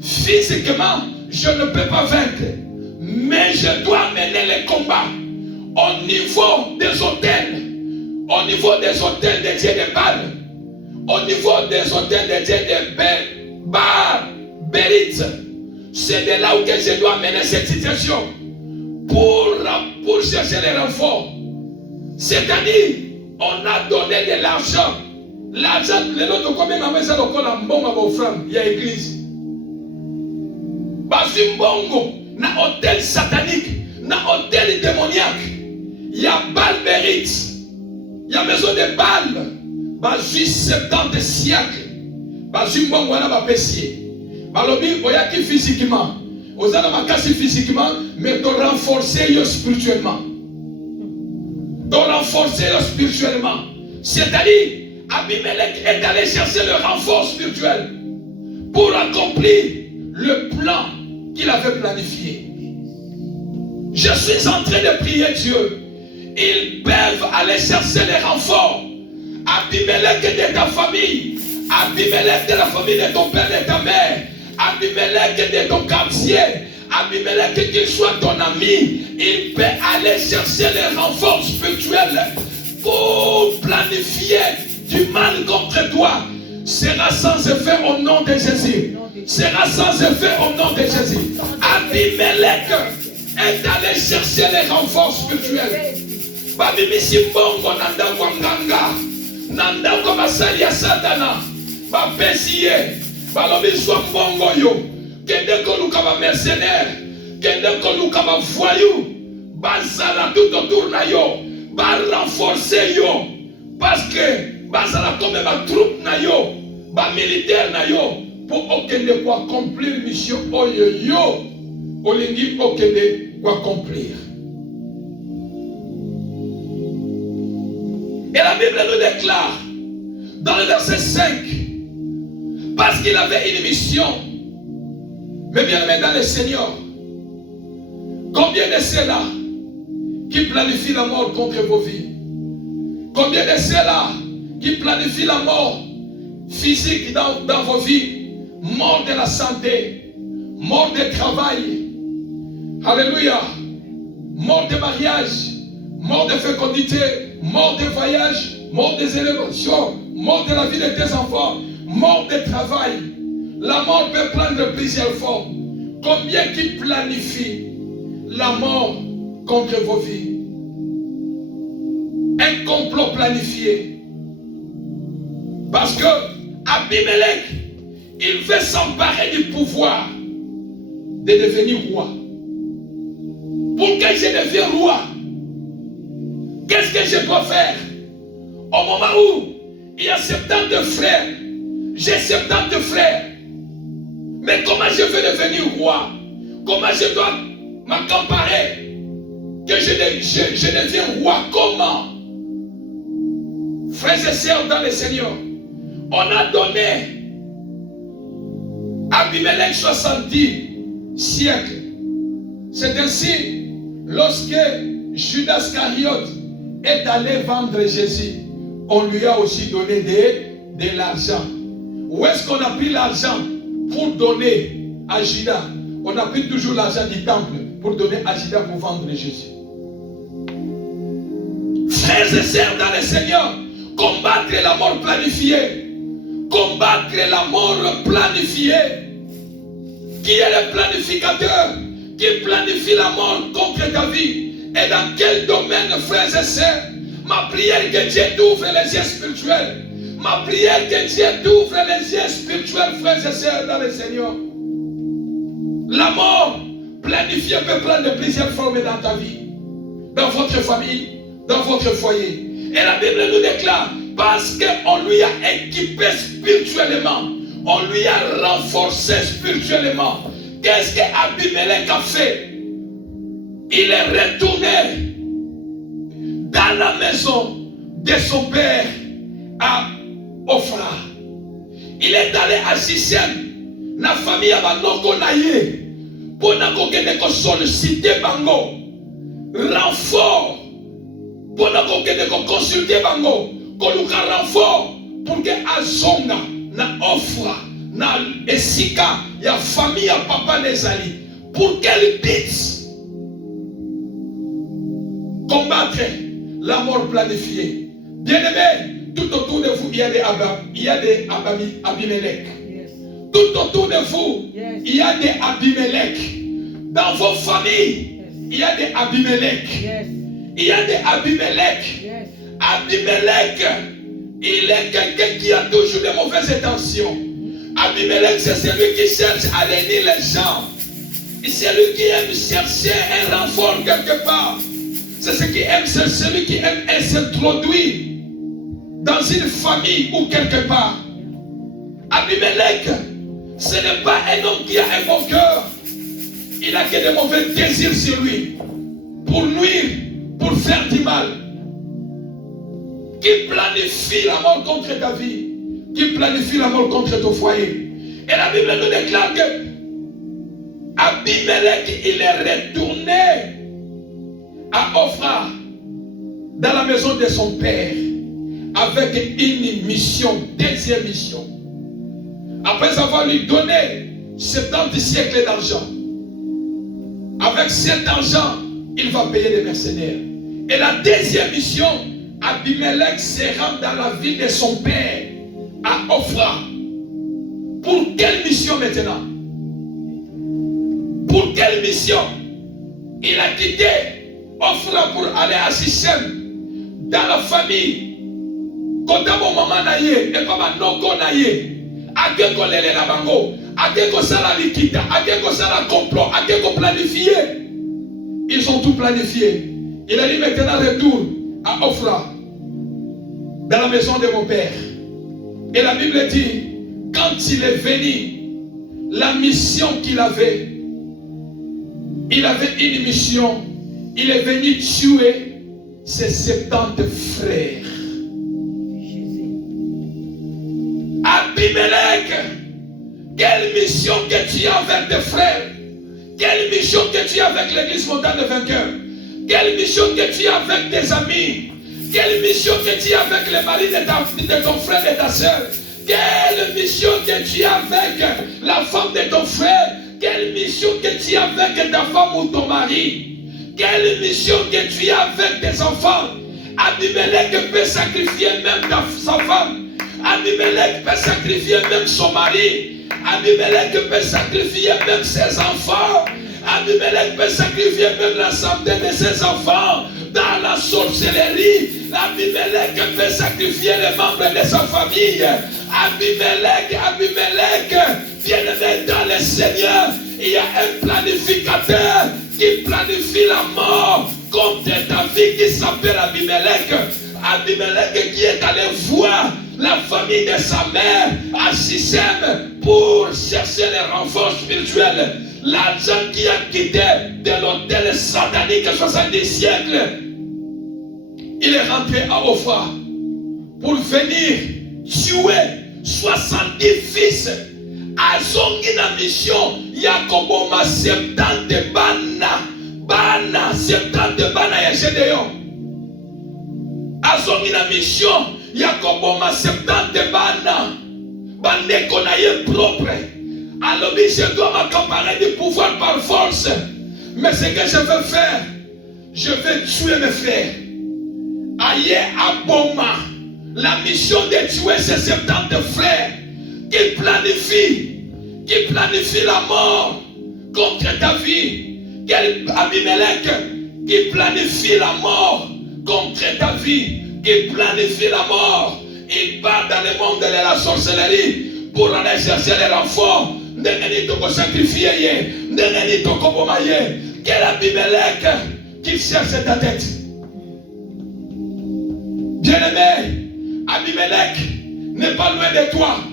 physiquement, je ne peux pas vaincre. Mais je dois mener les combats au niveau des hôtels. Au niveau des hôtels des dieux de Baal. Au niveau des hôtels des dieux de Baal, Bérit. C'est de là où je dois amener cette situation. Pour chercher les renforts. C'est-à-dire, on a donné de l'argent. L'argent, les autres, combien on a mis ça dans le bon à vos femmes, il y a l'église. Basimbongo, na hôtel satanique, na hôtel démoniaque. Il y a Baal Bérit. Il y a maison de Baal. Basi 70 siècles. Basimbongo, on a pas pessier. Balobi, oyaki physiquement. Vous allez m'acasser physiquement, mais de renforcer spirituellement. De renforcer spirituellement. C'est-à-dire, Abimelech est allé chercher le renfort spirituel pour accomplir le plan qu'il avait planifié. Je suis en train de prier Dieu. Ils peuvent aller chercher les renforts. Abimelech de ta famille. Abimelech de la famille de ton père et de ta mère. Abimelech de ton quartier. Abimelech qu'il soit ton ami. Il peut aller chercher les renforts spirituels pour planifier du mal contre toi. sera sans effet au nom de Jésus. Sera sans effet au nom de Jésus. Abimelech est allé chercher les renforts spirituels. Babimisi mbongo nanda kwa nganga. Nanda kwa masali ya satana. Bapesi ye. Balobiswa mbongo yo. Kende koluka ba mercenaire. Kende koluka ba voyou. Bazala tout autour na yo. Ba renforcer yo. Parce que bazala comme ba troupe na yo. Ba militaire na yo. Pour okende kwa accomplir mission oyo yo. Olingi okende kwa accomplir. Et la Bible nous déclare dans le verset 5, parce qu'il avait une mission, mais bien aimé dans le Seigneur, combien de ceux-là qui planifient la mort contre vos vies? Combien de ceux-là qui planifient la mort physique dans vos vies? Mort de la santé, mort de travail, alléluia, mort de mariage, mort de fécondité, mort de voyage, mort des élévations, mort de la vie de tes enfants, mort de travail. La mort peut prendre plusieurs formes. Combien qui planifient la mort contre vos vies? Un complot planifié. Parce que Abimelech, il veut s'emparer du pouvoir de devenir roi. Pour que je devienne roi, qu'est-ce que je dois faire? Au moment où il y a 70 frères, j'ai 70 frères, mais comment je vais devenir roi? Comment je dois m'accaparer que je deviens roi? Comment? Frères et sœurs dans le Seigneur, on a donné à Abimelech 70 siècles. C'est ainsi, lorsque Judas Iscariote est allé vendre Jésus, on lui a aussi donné de l'argent. Où est-ce qu'on a pris l'argent pour donner à Judas? On a pris toujours l'argent du temple pour donner à Judas pour vendre Jésus. Frères et sœurs dans le Seigneur, combattre la mort planifiée. Combattre la mort planifiée. Qui est le planificateur? Qui planifie la mort contre ta vie? Et dans quel domaine, frères et sœurs? Ma prière que Dieu t'ouvre les yeux spirituels. Ma prière que Dieu t'ouvre les yeux spirituels, frères et sœurs dans le Seigneur. La mort planifiée peut prendre plusieurs formes dans ta vie, dans votre famille, dans votre foyer. Et la Bible nous déclare, parce qu'on lui a équipé spirituellement, on lui a renforcé spirituellement. Qu'est-ce qu'Abimelech a fait? Il est retourné dans la maison de son père à Ophra. Il est allé à Sichem, la famille a banoko naye, pour n'a solliciter bango, renfort, pour n'a consulter bango, koluka renfort, pour que azonga na Ophra, na esika ya famille ya papa nezali, pour qu'elle puisse combattre la mort planifiée. Bien-aimés, tout autour de vous, il y a des Abimelech. Yes. Tout autour de vous, yes, il y a des Abimelech. Dans vos familles, yes, il y a des Abimelech. Yes. Il y a des Abimelech. Yes. Abimelech, il est quelqu'un qui a toujours de mauvaises intentions. Abimelech, c'est celui qui cherche à réunir les gens. C'est celui qui aime chercher un renfort quelque part. C'est celui qui aime s'introduire dans une famille ou quelque part. Abimelech, ce n'est pas un homme qui a un bon cœur. Il a que des mauvais désirs sur lui. Pour nuire, pour faire du mal. Qui planifie la mort contre ta vie. Qui planifie la mort contre ton foyer. Et la Bible nous déclare que Abimelech, il est retourné à Ophra, dans la maison de son père, avec une mission, deuxième mission. Après avoir lui donné 70 siècles d'argent, avec cet argent, il va payer les mercenaires. Et la deuxième mission, Abimelech se rend dans la ville de son père, à Ophra. Pour quelle mission maintenant? Pour quelle mission? Il a quitté Ophra pour aller à Sichem, dans la famille. Quand mon maman naïe et papa noko naïe, ake ko lele na bango, ake ko sala likita, ake ko sala complot, ake ko planifier. Ils ont tout planifié. Il a dit maintenant retourne à Ophra, dans la maison de mon père. Et la Bible dit, quand il est venu, la mission qu'il avait, il avait une mission. Il est venu tuer ses 70 frères. Abimelech, quelle mission que tu as avec tes frères? Quelle mission que tu as avec l'église montagne de vainqueurs? Quelle mission que tu as avec tes amis? Quelle mission que tu as avec le mari de ton frère et de ta soeur? Quelle mission que tu as avec la femme de ton frère? Quelle mission que tu as avec ta femme ou ton mari? Quelle mission que tu as avec tes enfants? Abimelech peut sacrifier même sa femme. Abimelech peut sacrifier même son mari. Abimelech peut sacrifier même ses enfants. Abimelech peut sacrifier même la santé de ses enfants dans la sorcellerie. Abimelech peut sacrifier les membres de sa famille. Abimelech, bien-aimé dans le Seigneur, il y a un planificateur qui planifie la mort contre ta vie qui s'appelle Abimelech. Abimelech qui est allé voir la famille de sa mère à Sichem pour chercher les renforts spirituels. L'argent qui a quitté de l'hôtel satanique 70 siècles, il est rentré à Ophra pour venir tuer 70 fils. Azongi na mission Yakobo ma 70 bana 70 bana ya Gédéon. Azongi na mission Yakobo ma 70 bana bandeko na ye propre. Alors je dois m'accaparer du pouvoir par force. Mais ce que je veux faire, je vais tuer mes frères. Aïe Aboma, la mission de tuer ces 70 frères qui planifie la mort contre ta vie. Quel Abimelech qui planifie la mort contre ta vie, qui planifie la mort. Il part dans le monde de la sorcellerie pour aller chercher les renforts. Ndengeni toko sacrifier, ndengeni toko bomaye. Quel Abimelech qui cherche ta tête. Bien-aimé, Abimelech n'est pas loin de toi.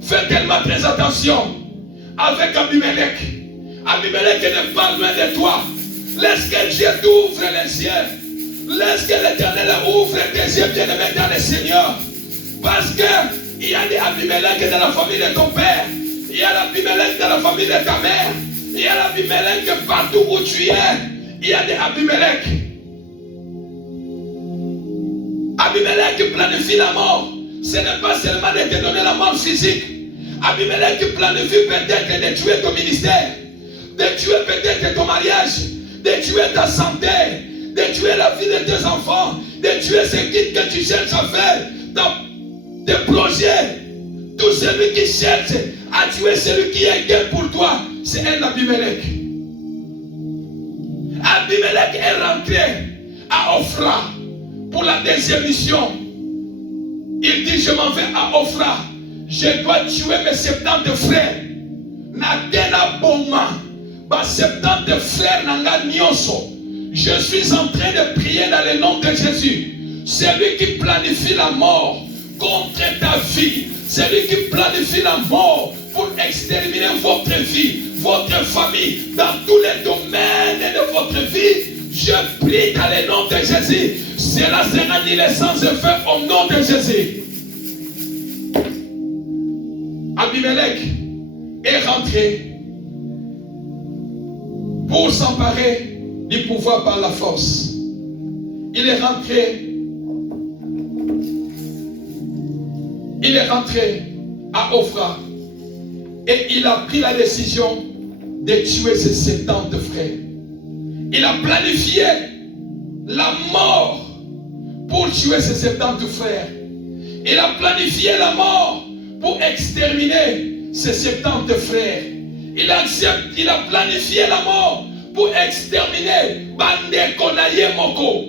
Fais tellement très attention avec Abimelech. Abimelech n'est pas loin de toi. Laisse que Dieu t'ouvre les cieux. Laisse que l'Éternel ouvre tes yeux, bien-aimé dans le Seigneur. Parce qu'il y a des Abimelech dans la famille de ton père. Il y a l'Abimelech dans la famille de ta mère. Il y a l'Abimelech partout où tu es. Il y a des Abimelech. Abimelech planifie la mort. Ce n'est pas seulement de te donner la mort physique. Abimelech planifie peut-être de tuer ton ministère, de tuer peut-être ton mariage, de tuer ta santé, de tuer la vie de tes enfants, de tuer ce que tu cherches à faire, tes projets. Tout celui qui cherche à tuer celui qui est gain pour toi, c'est un Abimelech. Abimelech est rentré à Ophra pour la deuxième mission. Il dit, je m'en vais à Ophra. Je dois tuer mes 70 frères. Nakena Boma. Ba 70 frères nanga nyonso. Je suis en train de prier dans le nom de Jésus. Celui qui planifie la mort contre ta vie. Celui qui planifie la mort pour exterminer votre vie, votre famille, dans tous les domaines de votre vie. Je prie dans le nom de Jésus. Cela sera annulé sans effet au nom de Jésus. Abimelech est rentré pour s'emparer du pouvoir par la force. Il est rentré à Ophra et il a pris la décision de tuer ses 70 frères. Il a planifié la mort pour tuer ses 70 frères. Il a planifié la mort pour exterminer ses 70 frères. Il a planifié la mort pour exterminer Bandeko na ye moko.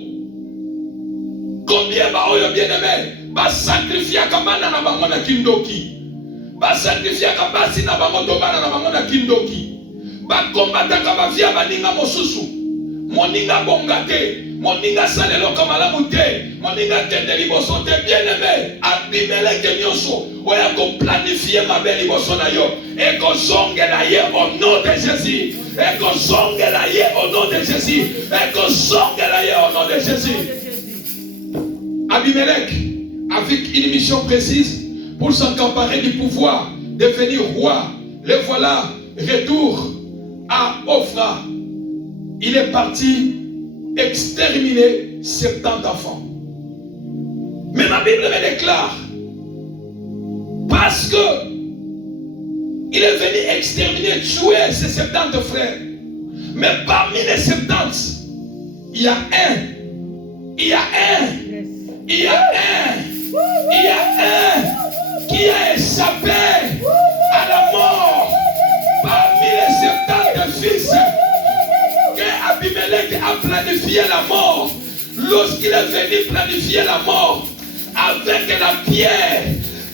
Combien baoyo bien-aimé ba sacrifier kabana na bango na kindoki. Ba sacrifier kabasi na bango tobana na bango na kindoki. Ba kombata kabavia baninga mosusu. Moninga bongate, moninga salelo kamalamu te, moninga kende liboso te bien-aimé. Abimeleke nyonso oya ko planifier ma belle liboso na yo. Et ko zongela ye au nom de Jésus. Et ko zongela ye au nom de Jésus. Et ko zongela ye au nom de Jésus. Abimelech, avec une mission précise pour s'emparer du pouvoir, devenir roi. Le voilà, retour à Ophra. Il est parti exterminer 70 enfants. Mais ma Bible me déclare, parce que il est venu exterminer, tuer ses 70 frères. Mais parmi les 70, il y a un qui a échappé à la mort parmi les 70 fils que Abimelech a planifié la mort. Lorsqu'il est venu planifier la mort avec la pierre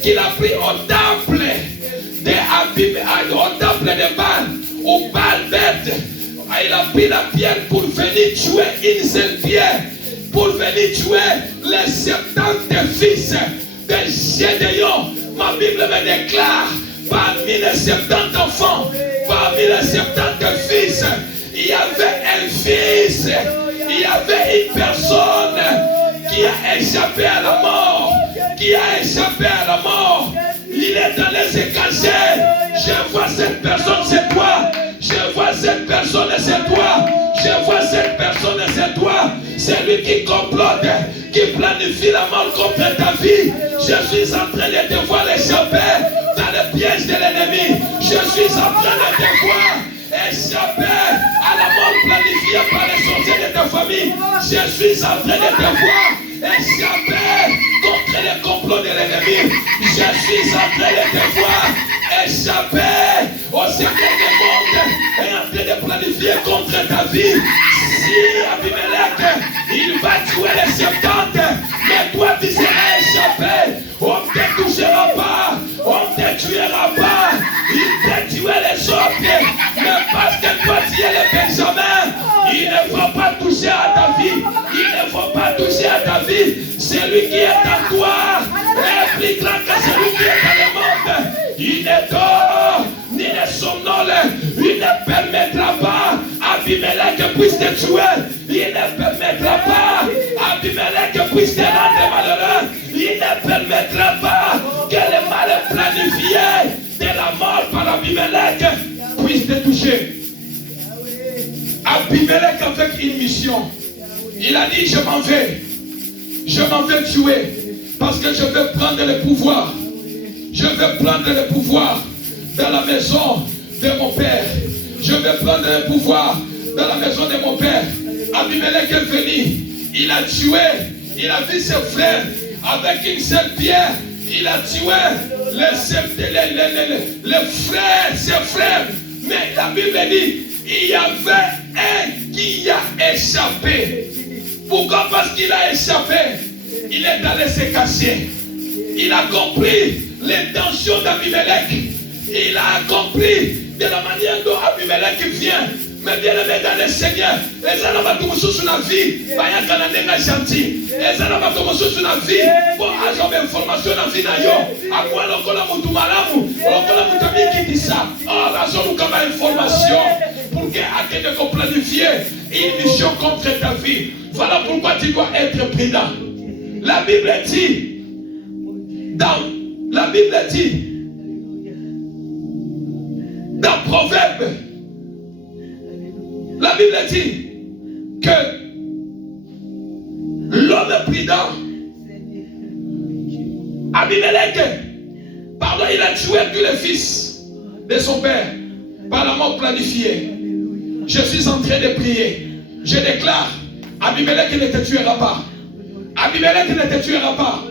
qu'il a pris au temple de Baal, au Baal bête, il a pris la pierre pour venir tuer une seule pierre, pour venir tuer les 70 fils de Gédéon. Ma Bible me déclare, parmi les 70 enfants, parmi les 70 fils, il y avait un fils, il y avait une personne qui a échappé à la mort, qui a échappé à la mort. Il est dans les écassés. Je vois cette personne, c'est toi. Je vois cette personne, c'est toi. Je vois cette personne, c'est toi. C'est lui qui complote, qui planifie la mort contre ta vie. Je suis en train de te voir échapper dans le piège de l'ennemi. Je suis en train de te voir échapper à la mort planifiée par les sorciers de ta famille. Je suis en train de te voir échapper contre les complots de l'ennemi. Je suis en train de te voir échapper au secret du monde et en train de planifier contre ta vie. Si Abimelech, il va tuer les 70, mais toi tu seras échappé. On ne te touchera pas, on ne te tuera pas. Il peut tuer les autres, mais parce que toi tu es le Benjamin, il ne faut pas toucher à ta vie. Il ne faut pas toucher à ta vie. Celui qui est en toi est plus grand que celui qui est dans le monde. Il ne dort ni ne somnole. Il ne permettra pas à Abimelech puisse te tuer. Il ne permettra pas à Abimelech puisse te rendre malheureux. Il ne permettra pas que le mal planifié de la mort par Abimelech puisse te toucher. Abimelech avec une mission. Il a dit, je m'en vais tuer, parce que je veux prendre le pouvoir. Je veux prendre le pouvoir dans la maison de mon père. Je veux prendre le pouvoir dans la maison de mon père. Abimelech est venu, il a tué, il a vu ses frères avec une seule pierre. Il a tué les frères, ses frères. Mais la Bible dit, il y avait un qui a échappé. Pourquoi? Parce qu'il a échappé. Il est allé se cacher. Il a compris l'intention d'Abimelech. Il a compris de la manière dont Abimelech vient. Mais bien aimé dans le Seigneur, les gens n'ont pas sur la vie. Les gens n'ont pas sur la vie. Pour avoir une information dans la vie. À quoi l'on a malamu? On a qui dit ça. Oh, la zone comme information. Pour que planifier une mission contre ta vie. Voilà pourquoi tu dois être prudent. La Bible dit, dans Proverbe, la Bible dit que l'homme prudent, Abimelech, il a tué tous les fils de son père par la mort planifiée. Je suis en train de prier. Je déclare, Abimelech ne te tuera pas. Abimelech ne te tuera pas.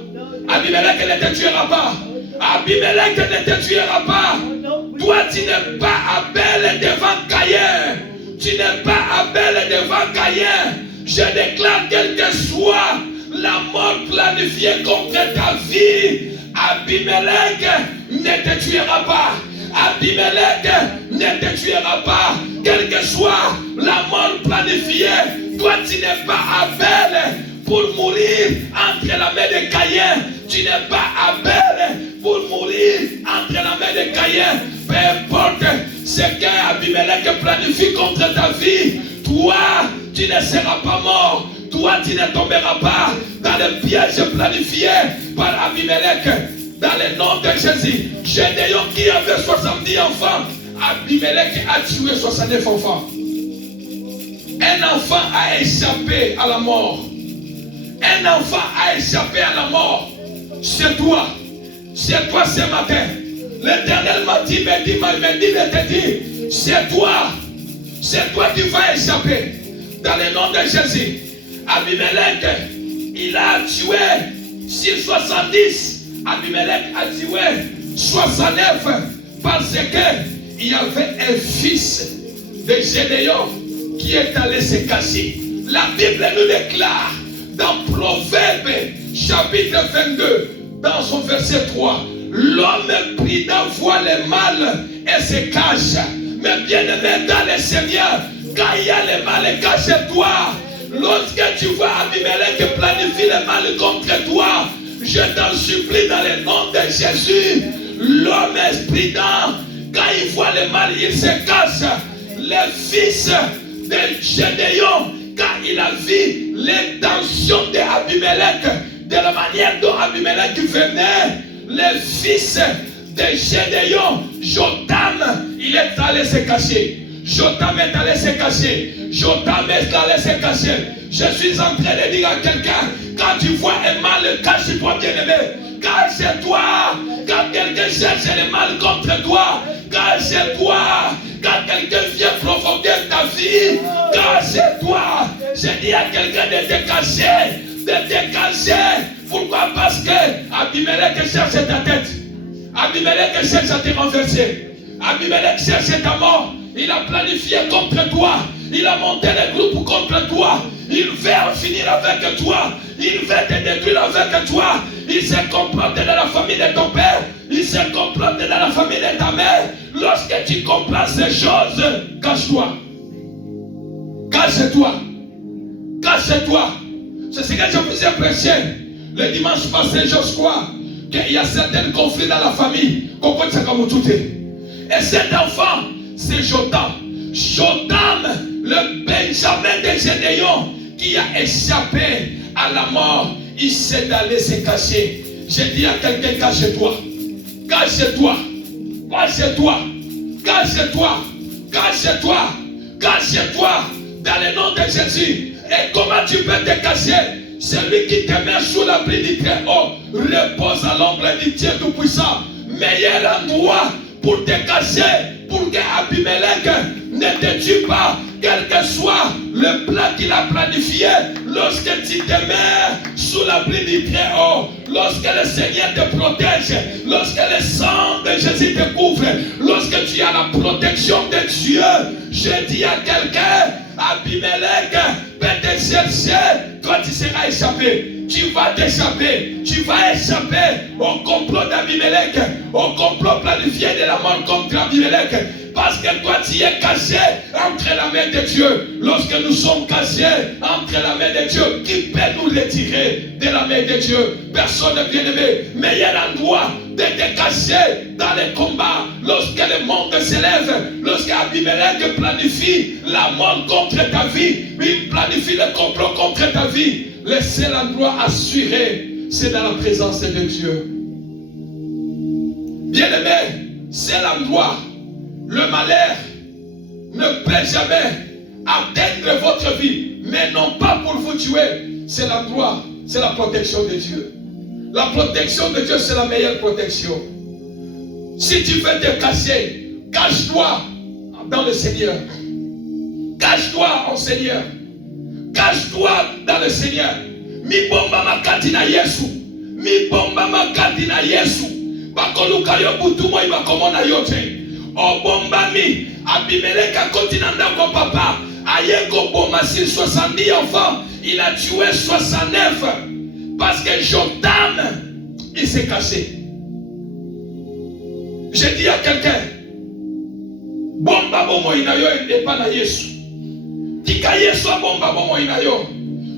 Abimelech ne te tuera pas. Abimelech ne te tuera pas. Toi, tu n'es pas Abel devant Caïn. Tu n'es pas Abel devant Caïn. Je déclare quelle que soit la mort planifiée contre ta vie, Abimelech ne te tuera pas. Abimelech ne te tuera pas. Quelle que soit la mort planifiée, toi tu n'es pas Abel pour mourir entre la main de Caïn. Tu n'es pas Abel pour mourir entre la main de Caïn. Peu importe ce qu'Abimelech planifie contre ta vie, toi tu ne seras pas mort. Toi tu ne tomberas pas dans le piège planifié par Abimelech. Dans le nom de Jésus, Gédéon qui avait 70 enfants, Abimelech a tué 69 enfants. Un enfant a échappé à la mort. Un enfant a échappé à la mort. C'est toi. C'est toi ce matin. L'Éternel m'a dit, me te dit, c'est toi. C'est toi qui vas échapper. Dans le nom de Jésus. Abimelech, il a tué sur 70. Abimelech a tué 69 parce qu'il y avait un fils de Gédéon qui est allé se cacher. La Bible nous déclare dans Proverbe chapitre 22, dans son verset 3, l'homme prudent voit le mal et se cache. Mais bien aimé dans le Seigneur, quand il y a le mal, cache-toi. Lorsque tu vois Abimelech planifier le mal contre toi, je t'en supplie dans le nom de Jésus, l'homme est prudent, quand il voit le mal, il se cache. Le fils de Gédéon, quand il a vu l'intention d'Abimelech, de la manière dont Abimelech venait, le fils de Gédéon, Jotam, il est allé se cacher. Jotam est allé se cacher. Jotam est allé se cacher. Je suis en train de dire à quelqu'un, quand tu vois un mal, cache-toi, bien-aimé. Cache-toi. Quand quelqu'un cherche le mal contre toi, cache-toi. Quand quelqu'un vient provoquer ta vie, cache-toi. Je dis à quelqu'un de te cacher. De te cacher. Pourquoi? Parce que Abimelech cherche ta tête. Abimelech cherche à te renverser. Abimelech cherche ta mort. Il a planifié contre toi. Il a monté les groupes contre toi. Il veut en finir avec toi. Il veut te détruire avec toi. Il s'est comploté dans la famille de ton père. Il s'est comploté dans la famille de ta mère. Lorsque tu comprends ces choses, cache-toi. Cache-toi. Cache-toi. C'est ce que je vous ai prêché le dimanche passé, je crois, qu'il y a certains conflits dans la famille. Et cet enfant, c'est Jotam. Jotam, le Benjamin de Gédéon, qui a échappé à la mort, il s'est allé se cacher. J'ai dit à quelqu'un, cache-toi. Cache-toi. Cache-toi. Cache-toi. Cache-toi. Cache-toi. Dans le nom de Jésus. Et comment tu peux te cacher? Celui qui te met sous l'abri du Très-Haut repose à l'ombre du Dieu Tout-Puissant. Meilleur endroit pour te cacher, pour que Abimelech ne te tue pas, quel que soit le plan qu'il a planifié. Lorsque tu te mets sous l'abri du Très-Haut, lorsque le Seigneur te protège, lorsque le sang de Jésus te couvre, lorsque tu as la protection de Dieu, je dis à quelqu'un, Abimelech peut te chercher, toi tu seras échappé. Tu vas t'échapper, tu vas échapper au complot d'Abimelech, au complot planifié de la mort contre Abimelech. Parce que toi tu es caché entre la main de Dieu. Lorsque nous sommes cachés entre la main de Dieu, qui peut nous retirer de la main de Dieu? Personne n'est bien-aimé. Meilleur endroit de te cacher dans les combats. Lorsque le monde s'élève, lorsque Abimelech planifie la mort contre ta vie, il planifie le complot contre ta vie. Le seul endroit assuré, c'est dans la présence de Dieu. Bien-aimé, c'est l'endroit. Le malheur ne peut jamais atteindre votre vie, mais non pas pour vous tuer. C'est l'endroit, c'est la protection de Dieu. La protection de Dieu, c'est la meilleure protection. Si tu veux te cacher, cache-toi dans le Seigneur. Cache-toi en Seigneur. Cache-toi dans le Seigneur. Mi bomba makati na Yesu. mi bomba makati na Yesu bakoluka yo butu moi bakomona yo te obombami Abimelech akoti na ndako papa aye koboma sur 70 enfants il a tué 69 parce que Jotam il s'est caché. J'ai dit à quelqu'un bomba bomo inayo epa na Yesu tika Yesu bomba bomo inayo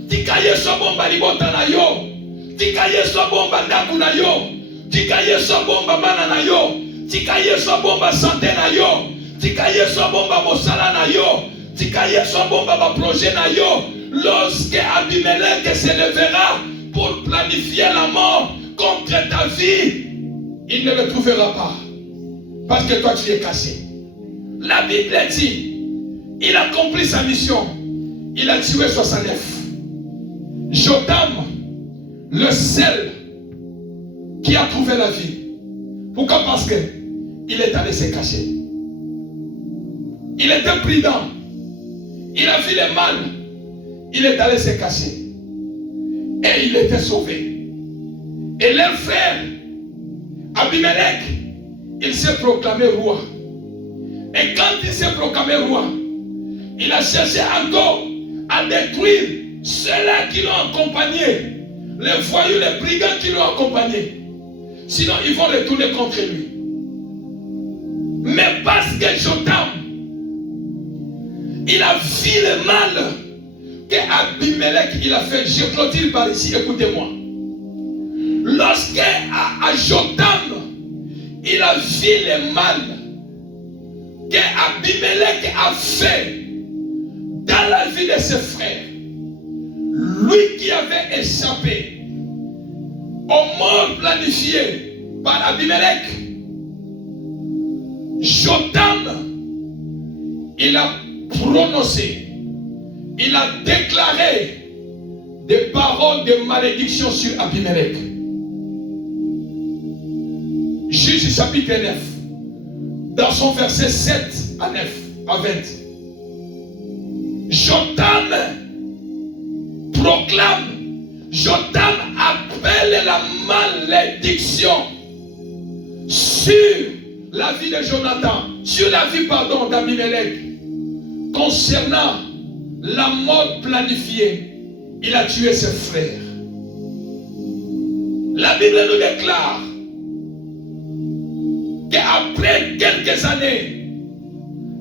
tika Yesu bomba libota na yo tika Yesu bomba ndaku na yo tika Yesu bomba bana na yo tika Yesu bomba santé na yo tika Yesu bomba mosala na yo tika Yesu bomba ba projet na yo. Lorsque Abimelech se lèvera pour planifier la mort contre ta vie, il ne le trouvera pas parce que toi tu es caché. La Bible dit il a accompli sa mission, il a tué 69. Jotam, le seul qui a trouvé la vie. Pourquoi? Parce que il est allé se cacher. Il était prudent. Il a vu le mal. Il est allé se cacher. Et il était sauvé. Et leur frère, Abimelech, il s'est proclamé roi. Et quand il s'est proclamé roi, il a cherché encore à détruire ceux-là qui l'ont accompagné. Les voyous, les brigands qui l'ont accompagné. Sinon, ils vont retourner contre lui. Mais parce que Jotam, il a vu le mal que Abimelech il a fait. Je clôture par ici, écoutez-moi. Lorsque à Jotam, il a vu le mal que Abimelech a fait dans la vie de ses frères. Lui qui avait échappé aux morts planifiées par Abimelech, Jotam, il a prononcé, il a déclaré des paroles de malédiction sur Abimelech. Juge chapitre 9, dans son verset 7 à 9 à 20. Jotam proclame, Jotam appelle la malédiction sur la vie de Jonathan, sur la vie, d'Abimelech, concernant la mort planifiée. Il a tué ses frères. La Bible nous déclare qu'après quelques années,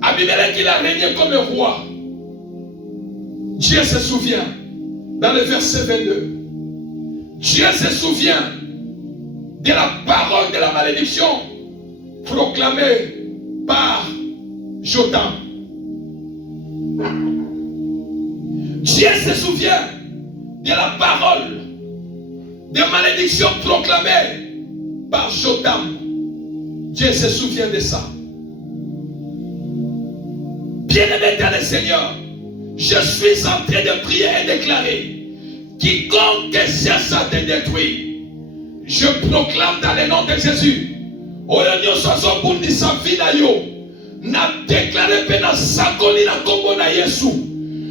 Abimelech il a régné comme roi. Dieu se souvient, dans le verset 22, Dieu se souvient de la parole de la malédiction proclamée par Jotam. Dieu se souvient de la parole de malédiction proclamée par Jotam. Dieu se souvient de ça. Bien-aimé dans le Seigneur, je suis en train de prier et déclarer: quiconque cherche à te détruire, je proclame dans le nom de Jésus, na déclaré pe na sakoli na kombo na Yesu,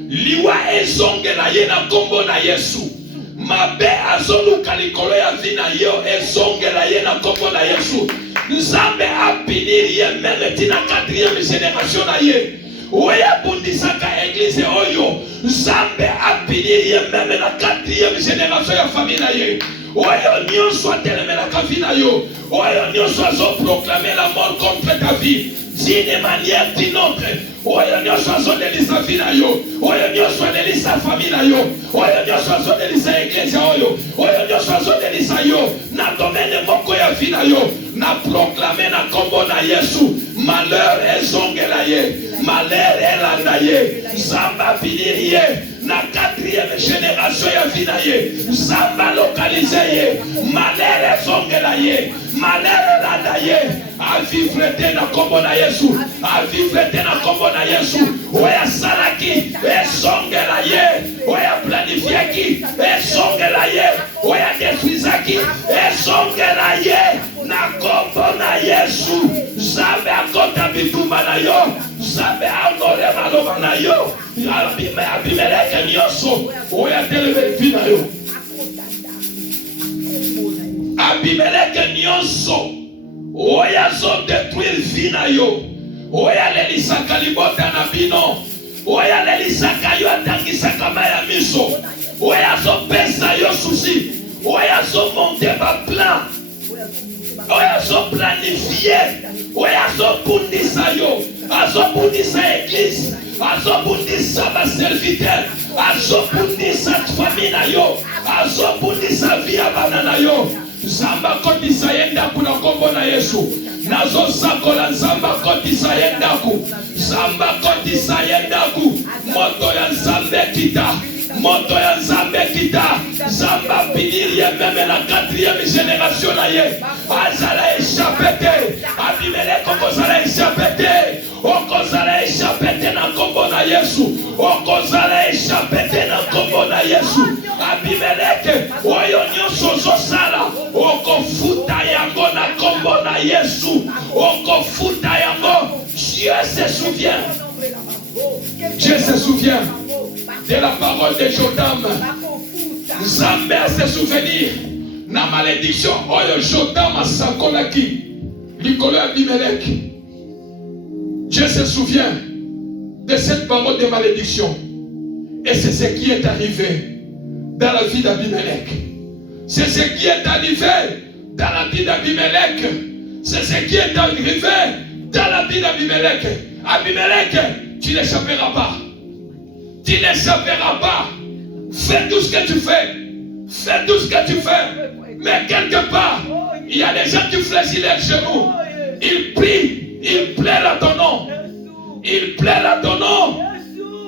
liwa ezonge na ye na kombo na Yesu, mabe azoluka likolo ya vi na yo ezonge na ye na kombo na Yesu. Nzambe apiniri ye meme tina 4e génération na ye. Oya bundisaka église oyo, Nzambe apiniri ye meme na 4e génération ya famille na ye. Oyo nyonso atelemela vi na yo, oyo nyonso azoproclamer la mort contre ta vie d'une manière d'une autre. Oyo nyonso azodelisa vi na yo, oyo nyonso adelisa famille na yo, oyo nyonso azodelisa église oyo, oyo nyonso azodelisa yo na domaine moko ya vi na yo, na proclamer na kombo na Yesu. Malheur ezongela ye, malheur elanda ye, Nzamba finiri ye na 4e génération ya vi na ye, Nzamba localize ye, malheur ezongela ye, malheur elanda ye. A vivre te na kombo na Yesu, a vivre te na kombo na Yesu. Oya salaki ezongela ye, oya planifiaki ezongela ye, oya détruisaki ezongela ye na kombo na Yesu. Nzambe akota bitumba na yo, Nzambe akore maloba na yo, Abimelech nyonso oya televe vi na yo. Abimelech nyonso oya zo détruire vie na yo, oya lelisaka libota na bino, oya lelisaka yo atangisaka maya miso, oya zo pesa yo susi, oya zo monter ba plan, oya zo planifier, oya zo bundisa yo, azo bundisa église, azo bundisa ba serviteur, azo bundisa famille na yo, azo bundisa vie abana na yo. Zamba kotisa yendaku na kombo na Yesu. Nazo sakola zamba kotisa yendaku. Zamba kotisa yendaku. Moto ya Nzambe kita. Moto ya Nzambe kita. Zamba piniri ya meme la 4e génération na ye. Azala échappé te. Abimelech okozala échappé te. Okozala échappé te na kombo na Yesu. Okozala échappé te na kombo na Yesu. Abimelech oyo nyonso zosala okofuta yango na kombo na Yesu. Okofuta yango. Dieu se souvient. Dieu se souvient de la parole de Jotam. Nzambe a se souvenir na malédiction oyo Jotam asakolaki likolo ya Abimelech. Dieu se souvient de cette parole de malédiction. Et c'est ce qui est arrivé dans la vie d'Abimelech. C'est ce qui est arrivé dans la vie d'Abimelech. C'est ce qui est arrivé dans la vie d'Abimelech. Abimelech, tu n'échapperas pas. Tu n'échapperas pas. Fais tout ce que tu fais. Fais tout ce que tu fais. Mais quelque part, il y a des gens qui fléchissent leurs genoux. Ils prient. Ils plaident à ton nom. Ils plaident à ton nom.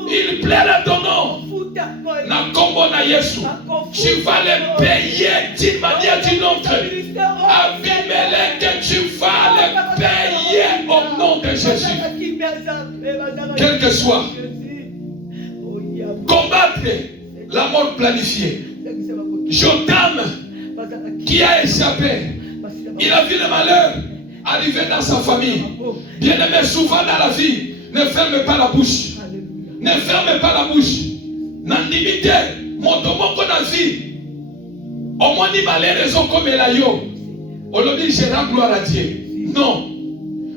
Ils plaident à ton nom. Na kombo na Yesu, tu vas les payer d'une manière d'une autre. Abimelech, tu vas les payer au nom de Jésus. Quel que soit, combattre la mort planifiée. Jotam, qui a échappé, il a vu le malheur arriver dans sa famille. Bien aimé, souvent dans la vie, ne ferme pas la bouche. Ne ferme pas la bouche. N'andimite, motomoko na vie. Au moins, ni malheur comme la yo. Olobi, je rends gloire à Dieu. Non.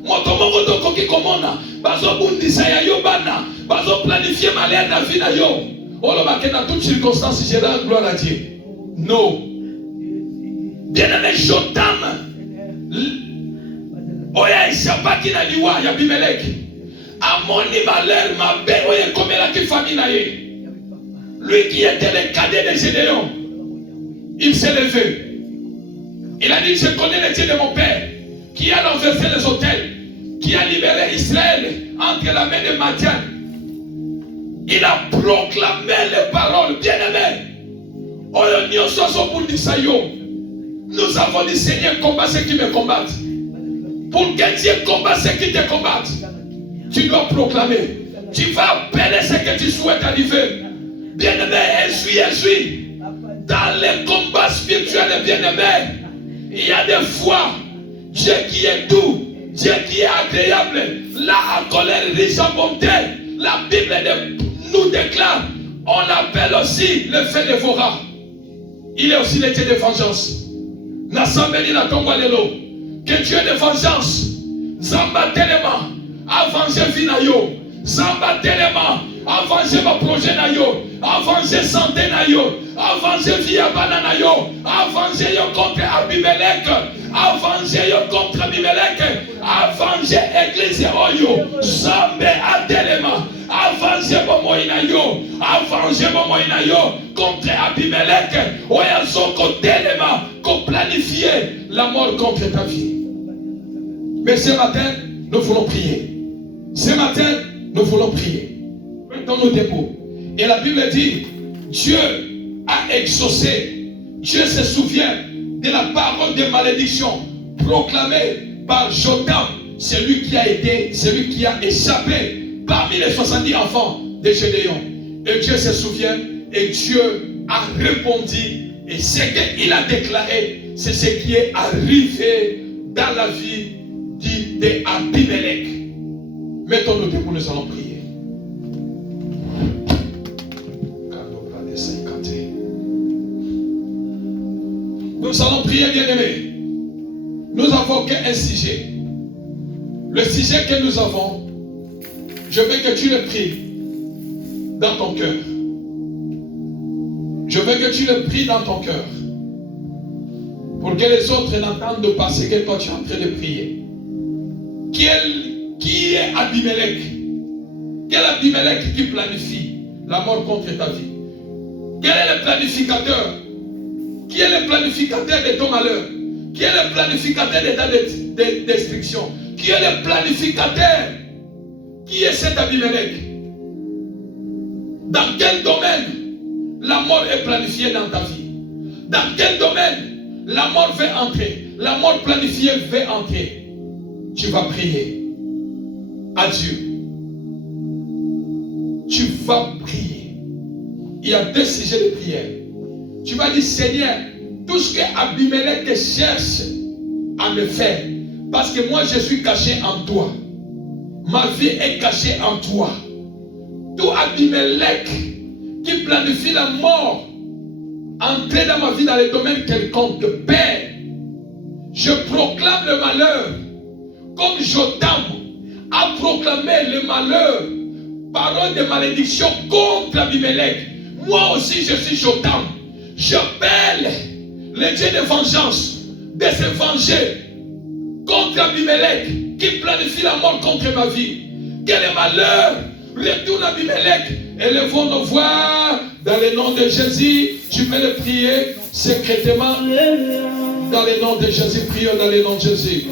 Motomoko toko ki komona. Bazo bundisa ya yo bana. Bazo planifier malheur na vie na yo. Oloba ke na toute circonstance, je rends gloire à Dieu. Non. Bien-aimé Jotam. Oya échappaki na liwa ya Abimelech. Amoni malheur mabe oye komela ki famille na ye. Lui qui était le cadet de Gédéon, il s'est levé. Il a dit, je connais le Dieu de mon père, qui a renversé les autels, qui a libéré Israël entre la main de Madian. Il a proclamé les paroles, bien-aimés. Nous avons dit, Seigneur, combat ceux qui me combattent. Pour que Dieu combatte ceux qui te combattent, tu dois proclamer. Tu vas appeler ce que tu souhaites arriver. Bien-aimé, essuie. Dans les combats spirituels, bien-aimé, il y a des fois, Dieu qui est doux, Dieu qui est agréable, là à colère, riche en bonté. La Bible nous déclare, on l'appelle aussi le feu dévorant. Il est aussi le Dieu de vengeance. Que Dieu de vengeance, Zamba Telema, a vengé Vinayo, Zamba Telema, a vengé mon projet na yo, a vengé santé na yo, a vengé via banana yo, a vengé yo contre Abimelech, a vengé yo contre Abimelech, a vengé église oyo, Zambe a Telema, a vengé mon moïna yo, a vengé mon moïna yo contre Abimelech, oya zoko Telema, qu'on planifier la mort contre ta vie. Mais ce matin, nous voulons prier. Ce matin, nous voulons prier. Dans nos dépôts. Et la Bible dit, Dieu a exaucé. Dieu se souvient de la parole de malédiction proclamée par Jotam, celui qui a échappé parmi les 70 enfants de Gédéon. Et Dieu se souvient et Dieu a répondu. Et ce qu'il a déclaré, c'est ce qui est arrivé dans la vie d'Abimelech. Mettons-nous debout, nous allons prier. Nous allons prier. prier, bien-aimé. Nous avons qu'un sujet. Le sujet que nous avons, je veux que tu le pries dans ton cœur. Je veux que tu le pries dans ton cœur. Pour que les autres n'entendent pas ce que toi tu es en train de prier. Qui est Abimelech? Quel Abimelech qui planifie la mort contre ta vie? Quel est le planificateur? Qui est le planificateur de ton malheur? Qui est le planificateur de ta destruction? Qui est le planificateur? Qui est cet Abimelech? Dans quel domaine la mort est planifiée dans ta vie? Dans quel domaine la mort veut entrer? La mort planifiée veut entrer. Tu vas prier à Dieu. Tu vas prier. Il y a deux sujets de prière. Tu vas dire, Seigneur, tout ce que Abimelech cherche à me faire, parce que moi je suis caché en toi. Ma vie est cachée en toi. Tout Abimelech qui planifie la mort, entrer dans ma vie dans les domaines quelconques, Père, je proclame le malheur, comme Jotam a proclamé le malheur, parole de malédiction contre Abimelech. Moi aussi je suis Jotam. J'appelle le Dieu de vengeance de se venger contre Abimelech qui planifie la mort contre ma vie. Que le malheur retourne à Abimelech. Élevons nos voix dans le nom de Jésus. Tu peux le prier secrètement. Dans le nom de Jésus, prions dans le nom de Jésus.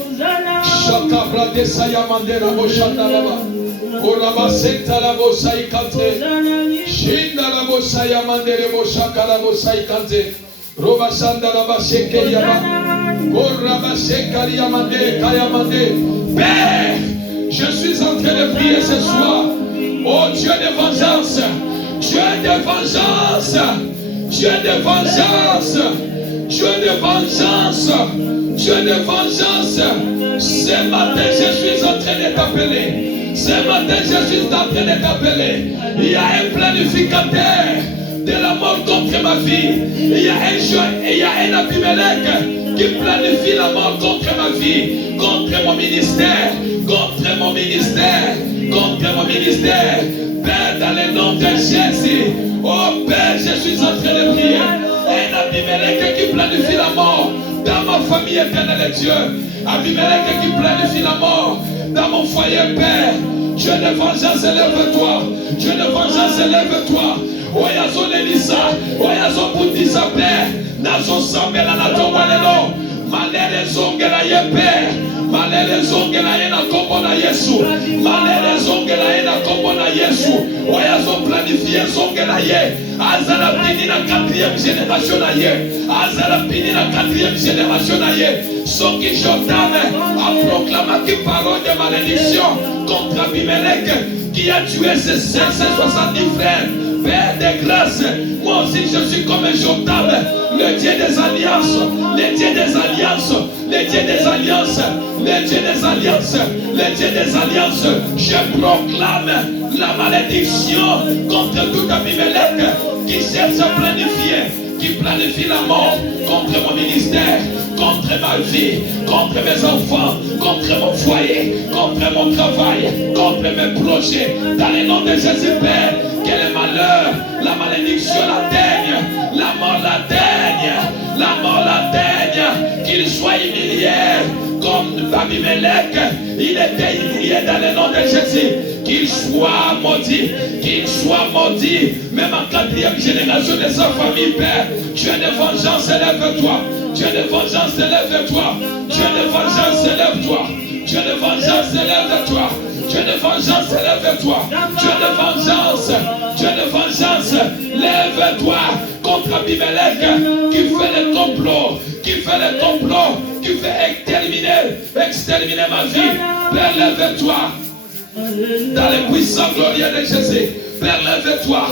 Père, je suis en train de prier ce soir. Oh Dieu de vengeance, Dieu de vengeance, Dieu de vengeance, Dieu de vengeance, Dieu de vengeance. Ce matin, je suis en train de t'appeler. Ce matin, je suis en train de t'appeler. Il y a un planificateur de la mort contre ma vie. Il y a un Abimelech qui planifie la mort contre ma vie, contre mon ministère, contre mon ministère, contre mon ministère. Père, dans le nom de Jésus, oh Père, je suis en train de prier. Un Abimelech qui planifie la mort dans ma famille, éternel Dieu. Abimelech qui planifie la mort dans mon foyer, Père. Dieu de vengeance, élève-toi. Dieu de vengeance, élève-toi. Oyazo Nelisa, Oyazo Boutisa, Père. Nazo Sambela na Tomalelo. Malere Zongela ye, Père. Malere Zongela ye na kombo na Yesu. Malere Zongela ye na kombo na Yesu. Oyazo planifier Zongela ye. Azala pini na 4e génération na ye. Azala pini na 4e génération na ye. Soki Jotam a proclamé une parole de malédiction contre Abimelech qui a tué ses 570 frères. Père de grâce, moi aussi je suis comme un Jotam, le Dieu des alliances, le Dieu des alliances, le Dieu des alliances, le Dieu des alliances, le Dieu des alliances. Je proclame la malédiction contre tout Abimelech qui cherche à planifier, qui planifie la mort contre mon ministère, contre ma vie, contre mes enfants, contre mon foyer, contre mon travail, contre mes projets. Dans le nom de Jésus, Père, que le malheur, la malédiction l'atteigne, la mort l'atteigne, la mort l'atteigne, qu'il soit humilié comme Abimelech, il était humilié dans le nom de Jésus. Qu'il soit maudit, même en 4e génération de sa famille, Père. Dieu de vengeance, élève-toi. Dieu de vengeance, élève-toi. Dieu de vengeance, élève-toi. Dieu de vengeance, élève-toi. Dieu de vengeance, élève-toi. Dieu de vengeance, Dieu de vengeance, lève-toi contre Abimelech qui fait le complot, qui fait exterminer ma vie. Père, lève-toi. Dans les puissants glorieux de Jésus, Père, lève-toi,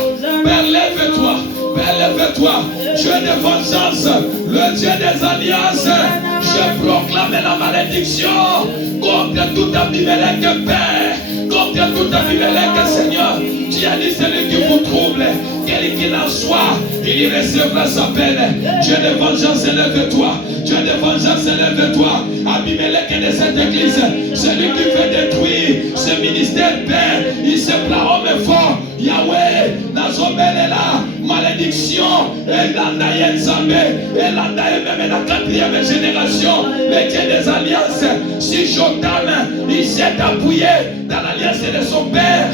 Père, lève-toi, Père, lève-toi. Dieu de vengeance, le Dieu des alliances, je proclame la malédiction contre tout Abimelech, Père, contre tout Abimelech, Seigneur. Tu Tu as dit celui qui vous trouble, quel qu'il en soit, il y recevra sa peine. Dieu de vengeance, élève-toi. Dieu de vengeance, élève-toi. Abimelech est de cette église. Celui qui veut détruire ce ministère, Père, il se plaint homme fort. Yahweh, Nazobelela, malédiction, Elandaye Nzambe, Elandaye même la 4e génération, le Dieu des alliances. Si Jotam, il s'est appuyé dans l'alliance de son père.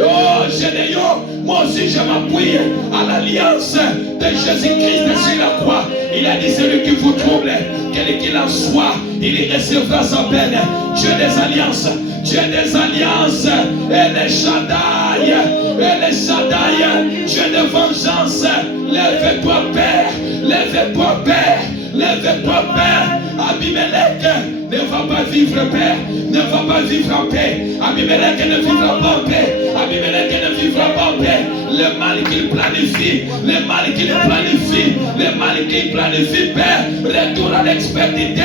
Oh, Généo, moi aussi je m'appuie à l'alliance de Jésus-Christ sur la croix. Il a dit celui qui vous trouble, quel qu'il en soit, il y recevra sa peine. Dieu des alliances, Dieu des alliances, et les Shaddai, Dieu de vengeance. Lève-toi, Père, lève-toi, Père, lève-toi, Père. Abimelech ne va pas vivre, Père, ne va pas vivre en paix. Abimelech ne vivra pas en paix. Abimelech ne vivra pas en paix. Le mal qu'il planifie, le mal qu'il planifie, le mal qu'il planifie, Père, retourne à l'expertité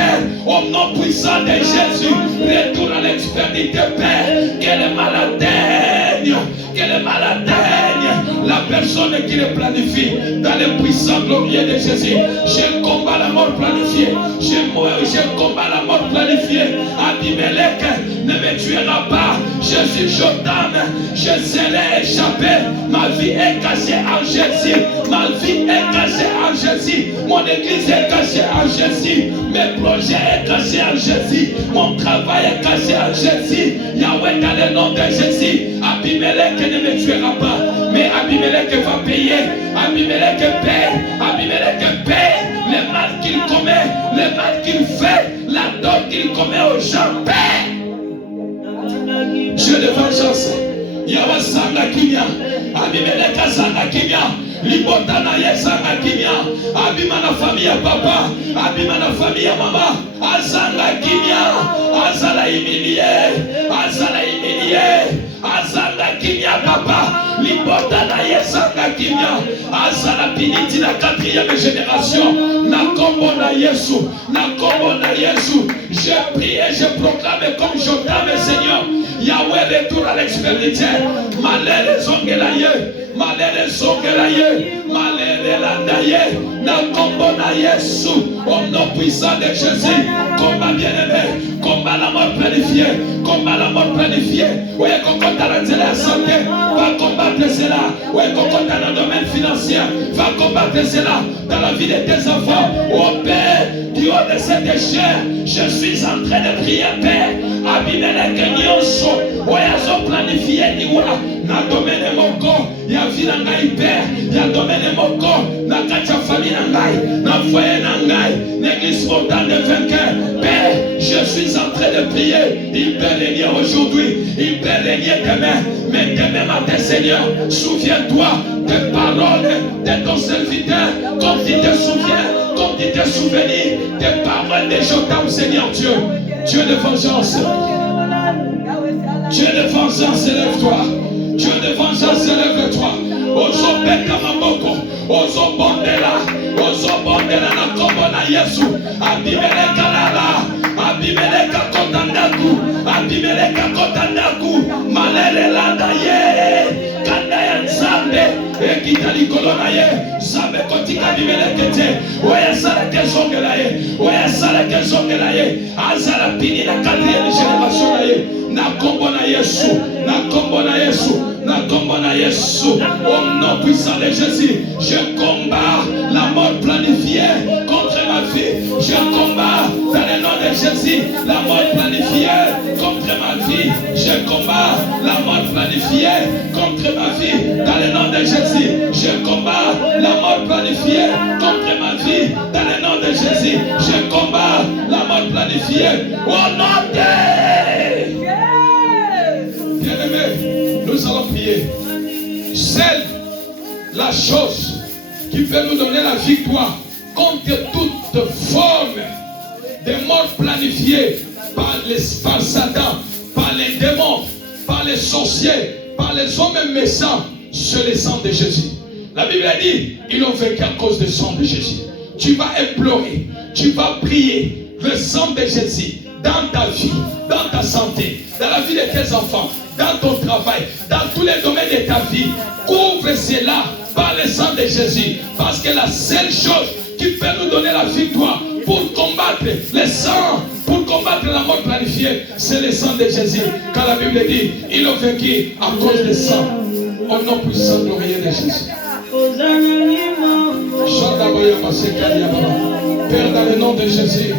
au nom puissant de Jésus. Retourne à l'expertité, Père. Quelle maladie, quelle maladie. La personne qui le planifie dans le puissant glorieux de Jésus. Je combats la mort planifiée. Je combats la mort planifiée. Abimelech ne me tuera pas. Je suis Jotam. Je serai échappé. Ma vie est cachée en Jésus. Ma vie est cachée en Jésus. Mon église est cachée en Jésus. Mes projets sont cachés en Jésus. Mon travail est caché en Jésus. Yahweh, dans le nom de Jésus. Abimelech ne me tuera pas. Mais Abimelech va payer. Abimelech paie. Abimelech paie le mal qu'il commet, le mal qu'il fait, la dot qu'il commet aux gens. Paie. Dieu de vengeance. Yahweh Sanga Kimia. Abimelech Sanga Kimia. Libotana Yesanga Kimia. Abima na famille ya papa. Abima na famille ya mama. Azanga Kimia. Azala humilié. Azala humilié. Azanga Kimia papa. Libotana Yesanga Kimia. Azala Piniti la 4e génération. Nakombo na Yesu. Nakombo na Yesu. Je prie et je proclame comme Jotam, Seigneur. Yahweh retourne à l'expérimenter. Malheur les ongelaye. Malheur les ongelaye. Malheur les landaye. Nakombo na Yesu. Au nom puissant de Jésus. Combat bien-aimé. Combat la mort planifiée. Combat la mort planifiée. Oui, qu'on compte à la santé. Va combattre cela. Oui, qu'on compte dans le domaine financier. Va combattre cela dans la vie de tes enfants. Au Père, du haut de cette chair, je suis en train de prier, Père. Abimelech nyonso. Oyazo planifié niwa. Na domaine moko. Ya vie na ngai, Père. Ya domaine moko. Na katia famille na ngai. Na foyer na ngai. L'église montagne de vainqueur. Père, je suis en train de prier. Il peut régner aujourd'hui. Il peut régner demain. Mais demain matin, Seigneur, souviens-toi des paroles de ton serviteur. Comme tu te souviens, comme tu te souviens des paroles de Jotam, Seigneur Dieu. Dieu de vengeance. Dieu de vengeance, élève-toi. Dieu de vengeance, élève-toi. Ozo beka maboko. Ozo bondela. Ozo bondela na kombo na Yesu. Abimelech alala. Abimelech akotandaku. Abimelech akotandaku. Malele landa ye. Kanda ya Nzambe. Ekita likolo na ye. Nzambe kotika Abimelech te. Oya sala kezongela ye. Oya sala kezongela ye. Azala pini na 4e génération na ye. Na kombo na Yesu. Na kombo na Yesu. Na kombo na Yesu. Au nom puissant de Jésus. Je combats la mort planifiée contre ma vie. Je combats dans le nom de Jésus la mort planifiée contre ma vie. Je combats la mort planifiée contre ma vie dans le nom de Jésus. Je combats la mort planifiée contre ma vie dans le nom de Jésus. Je combats la mort planifiée au nom de Bien-aimés, nous allons prier. Seule la chose qui peut nous donner la victoire contre toute forme de mort planifiée par Satan, par les démons, par les sorciers, par les hommes méchants, c'est le sang de Jésus. La Bible a dit, ils ont vaincu à cause du sang de Jésus. Tu vas implorer, tu vas prier le sang de Jésus dans ta vie, dans ta santé, dans la vie de tes enfants, dans ton travail, dans tous les domaines de ta vie. Couvre cela par le sang de Jésus. Parce que la seule chose qui peut nous donner la victoire pour combattre le sang, pour combattre la mort planifiée, c'est le sang de Jésus. Quand la Bible dit, il a vaincu à cause du sang. Au nom puissant glorieux de Jésus. Père, dans le nom de Jésus,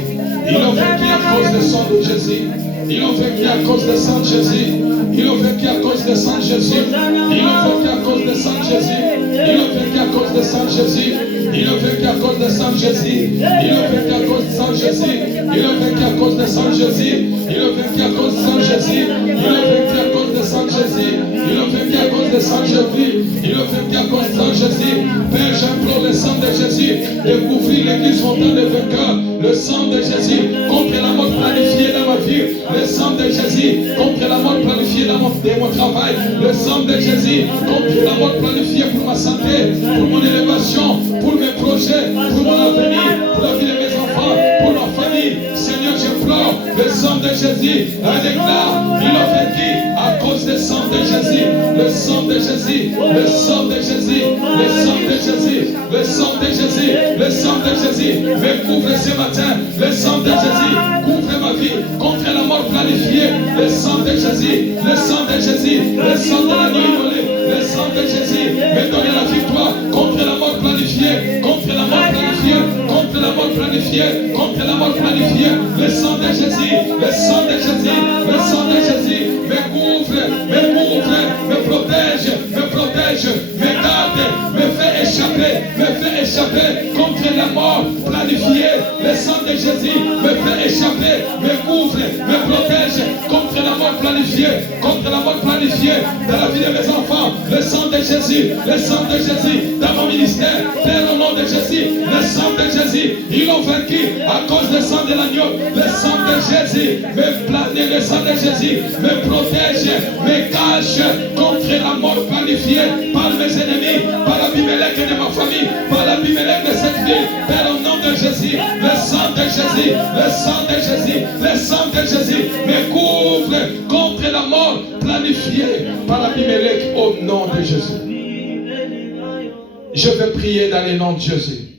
il a vaincu à cause du sang de Jésus. Il a vaincu à cause du sang de Jésus. Il a vaincu à cause du sang de Jésus. Il a vaincu à cause du sang de Jésus. Il a vaincu à cause du sang de Jésus. Il a vaincu à cause du sang de Jésus. Il a vaincu à cause du sang de Jésus. Il a vaincu à cause du sang de Jésus. Il a vaincu à cause du sang de Jésus. Il a vaincu à cause du sang de Jésus. Il a vaincu à cause du sang de Jésus. Il a vaincu à cause du sang de Jésus. Père, j'implore le sang de Jésus de couvrir l'église fontaine de vainqueurs. Le sang de Jésus contre la mort planifiée dans ma vie. Le sang de Jésus contre la mort planifiée dans mon travail. Le sang de Jésus contre la mort planifiée pour ma santé, pour mon élévation, pour mes projets, pour mon avenir, pour la vie de mes enfants, pour ma famille. Seigneur, j'implore le sang de Jésus. Un déclare, il a vaincu à cause du sang de Jésus. Le sang de Jésus, le sang de Jésus, le sang de Jésus, le sang de Jésus, le sang de Jésus. Me couvre ce matin, le sang de Jésus. Couvre ma vie contre la mort planifiée. Le sang de Jésus, le sang de Jésus, le sang de l'agneau immolé, le sang de Jésus. Me donne la victoire contre la mort planifiée, contre la mort planifiée, contre la mort planifiée, contre la mort planifiée. Le sang de Jésus, le sang de Jésus, le sang de Jésus. Me couvre, me protège, me garde, me fait échapper contre la mort planifiée. Le sang de Jésus me fait échapper, me couvre, me protège contre la mort planifiée, contre la mort planifiée dans la vie de mes enfants. Le sang de Jésus, le sang de Jésus dans mon ministère, Père, au nom de Jésus, le sang de Jésus, ils l'ont vaincu à cause du sang de l'agneau. Le sang de Jésus me plane, le sang de Jésus me protège, me cache contre la mort planifiée par mes ennemis, par la Bimelec de ma famille, par la Bimelec de cette ville. Père, au nom de Jésus, le sang de Jésus, le sang de Jésus, le sang de Jésus me couvre contre la mort planifiée par la Bimelec au nom de Jésus. Je vais prier dans le nom de Jésus.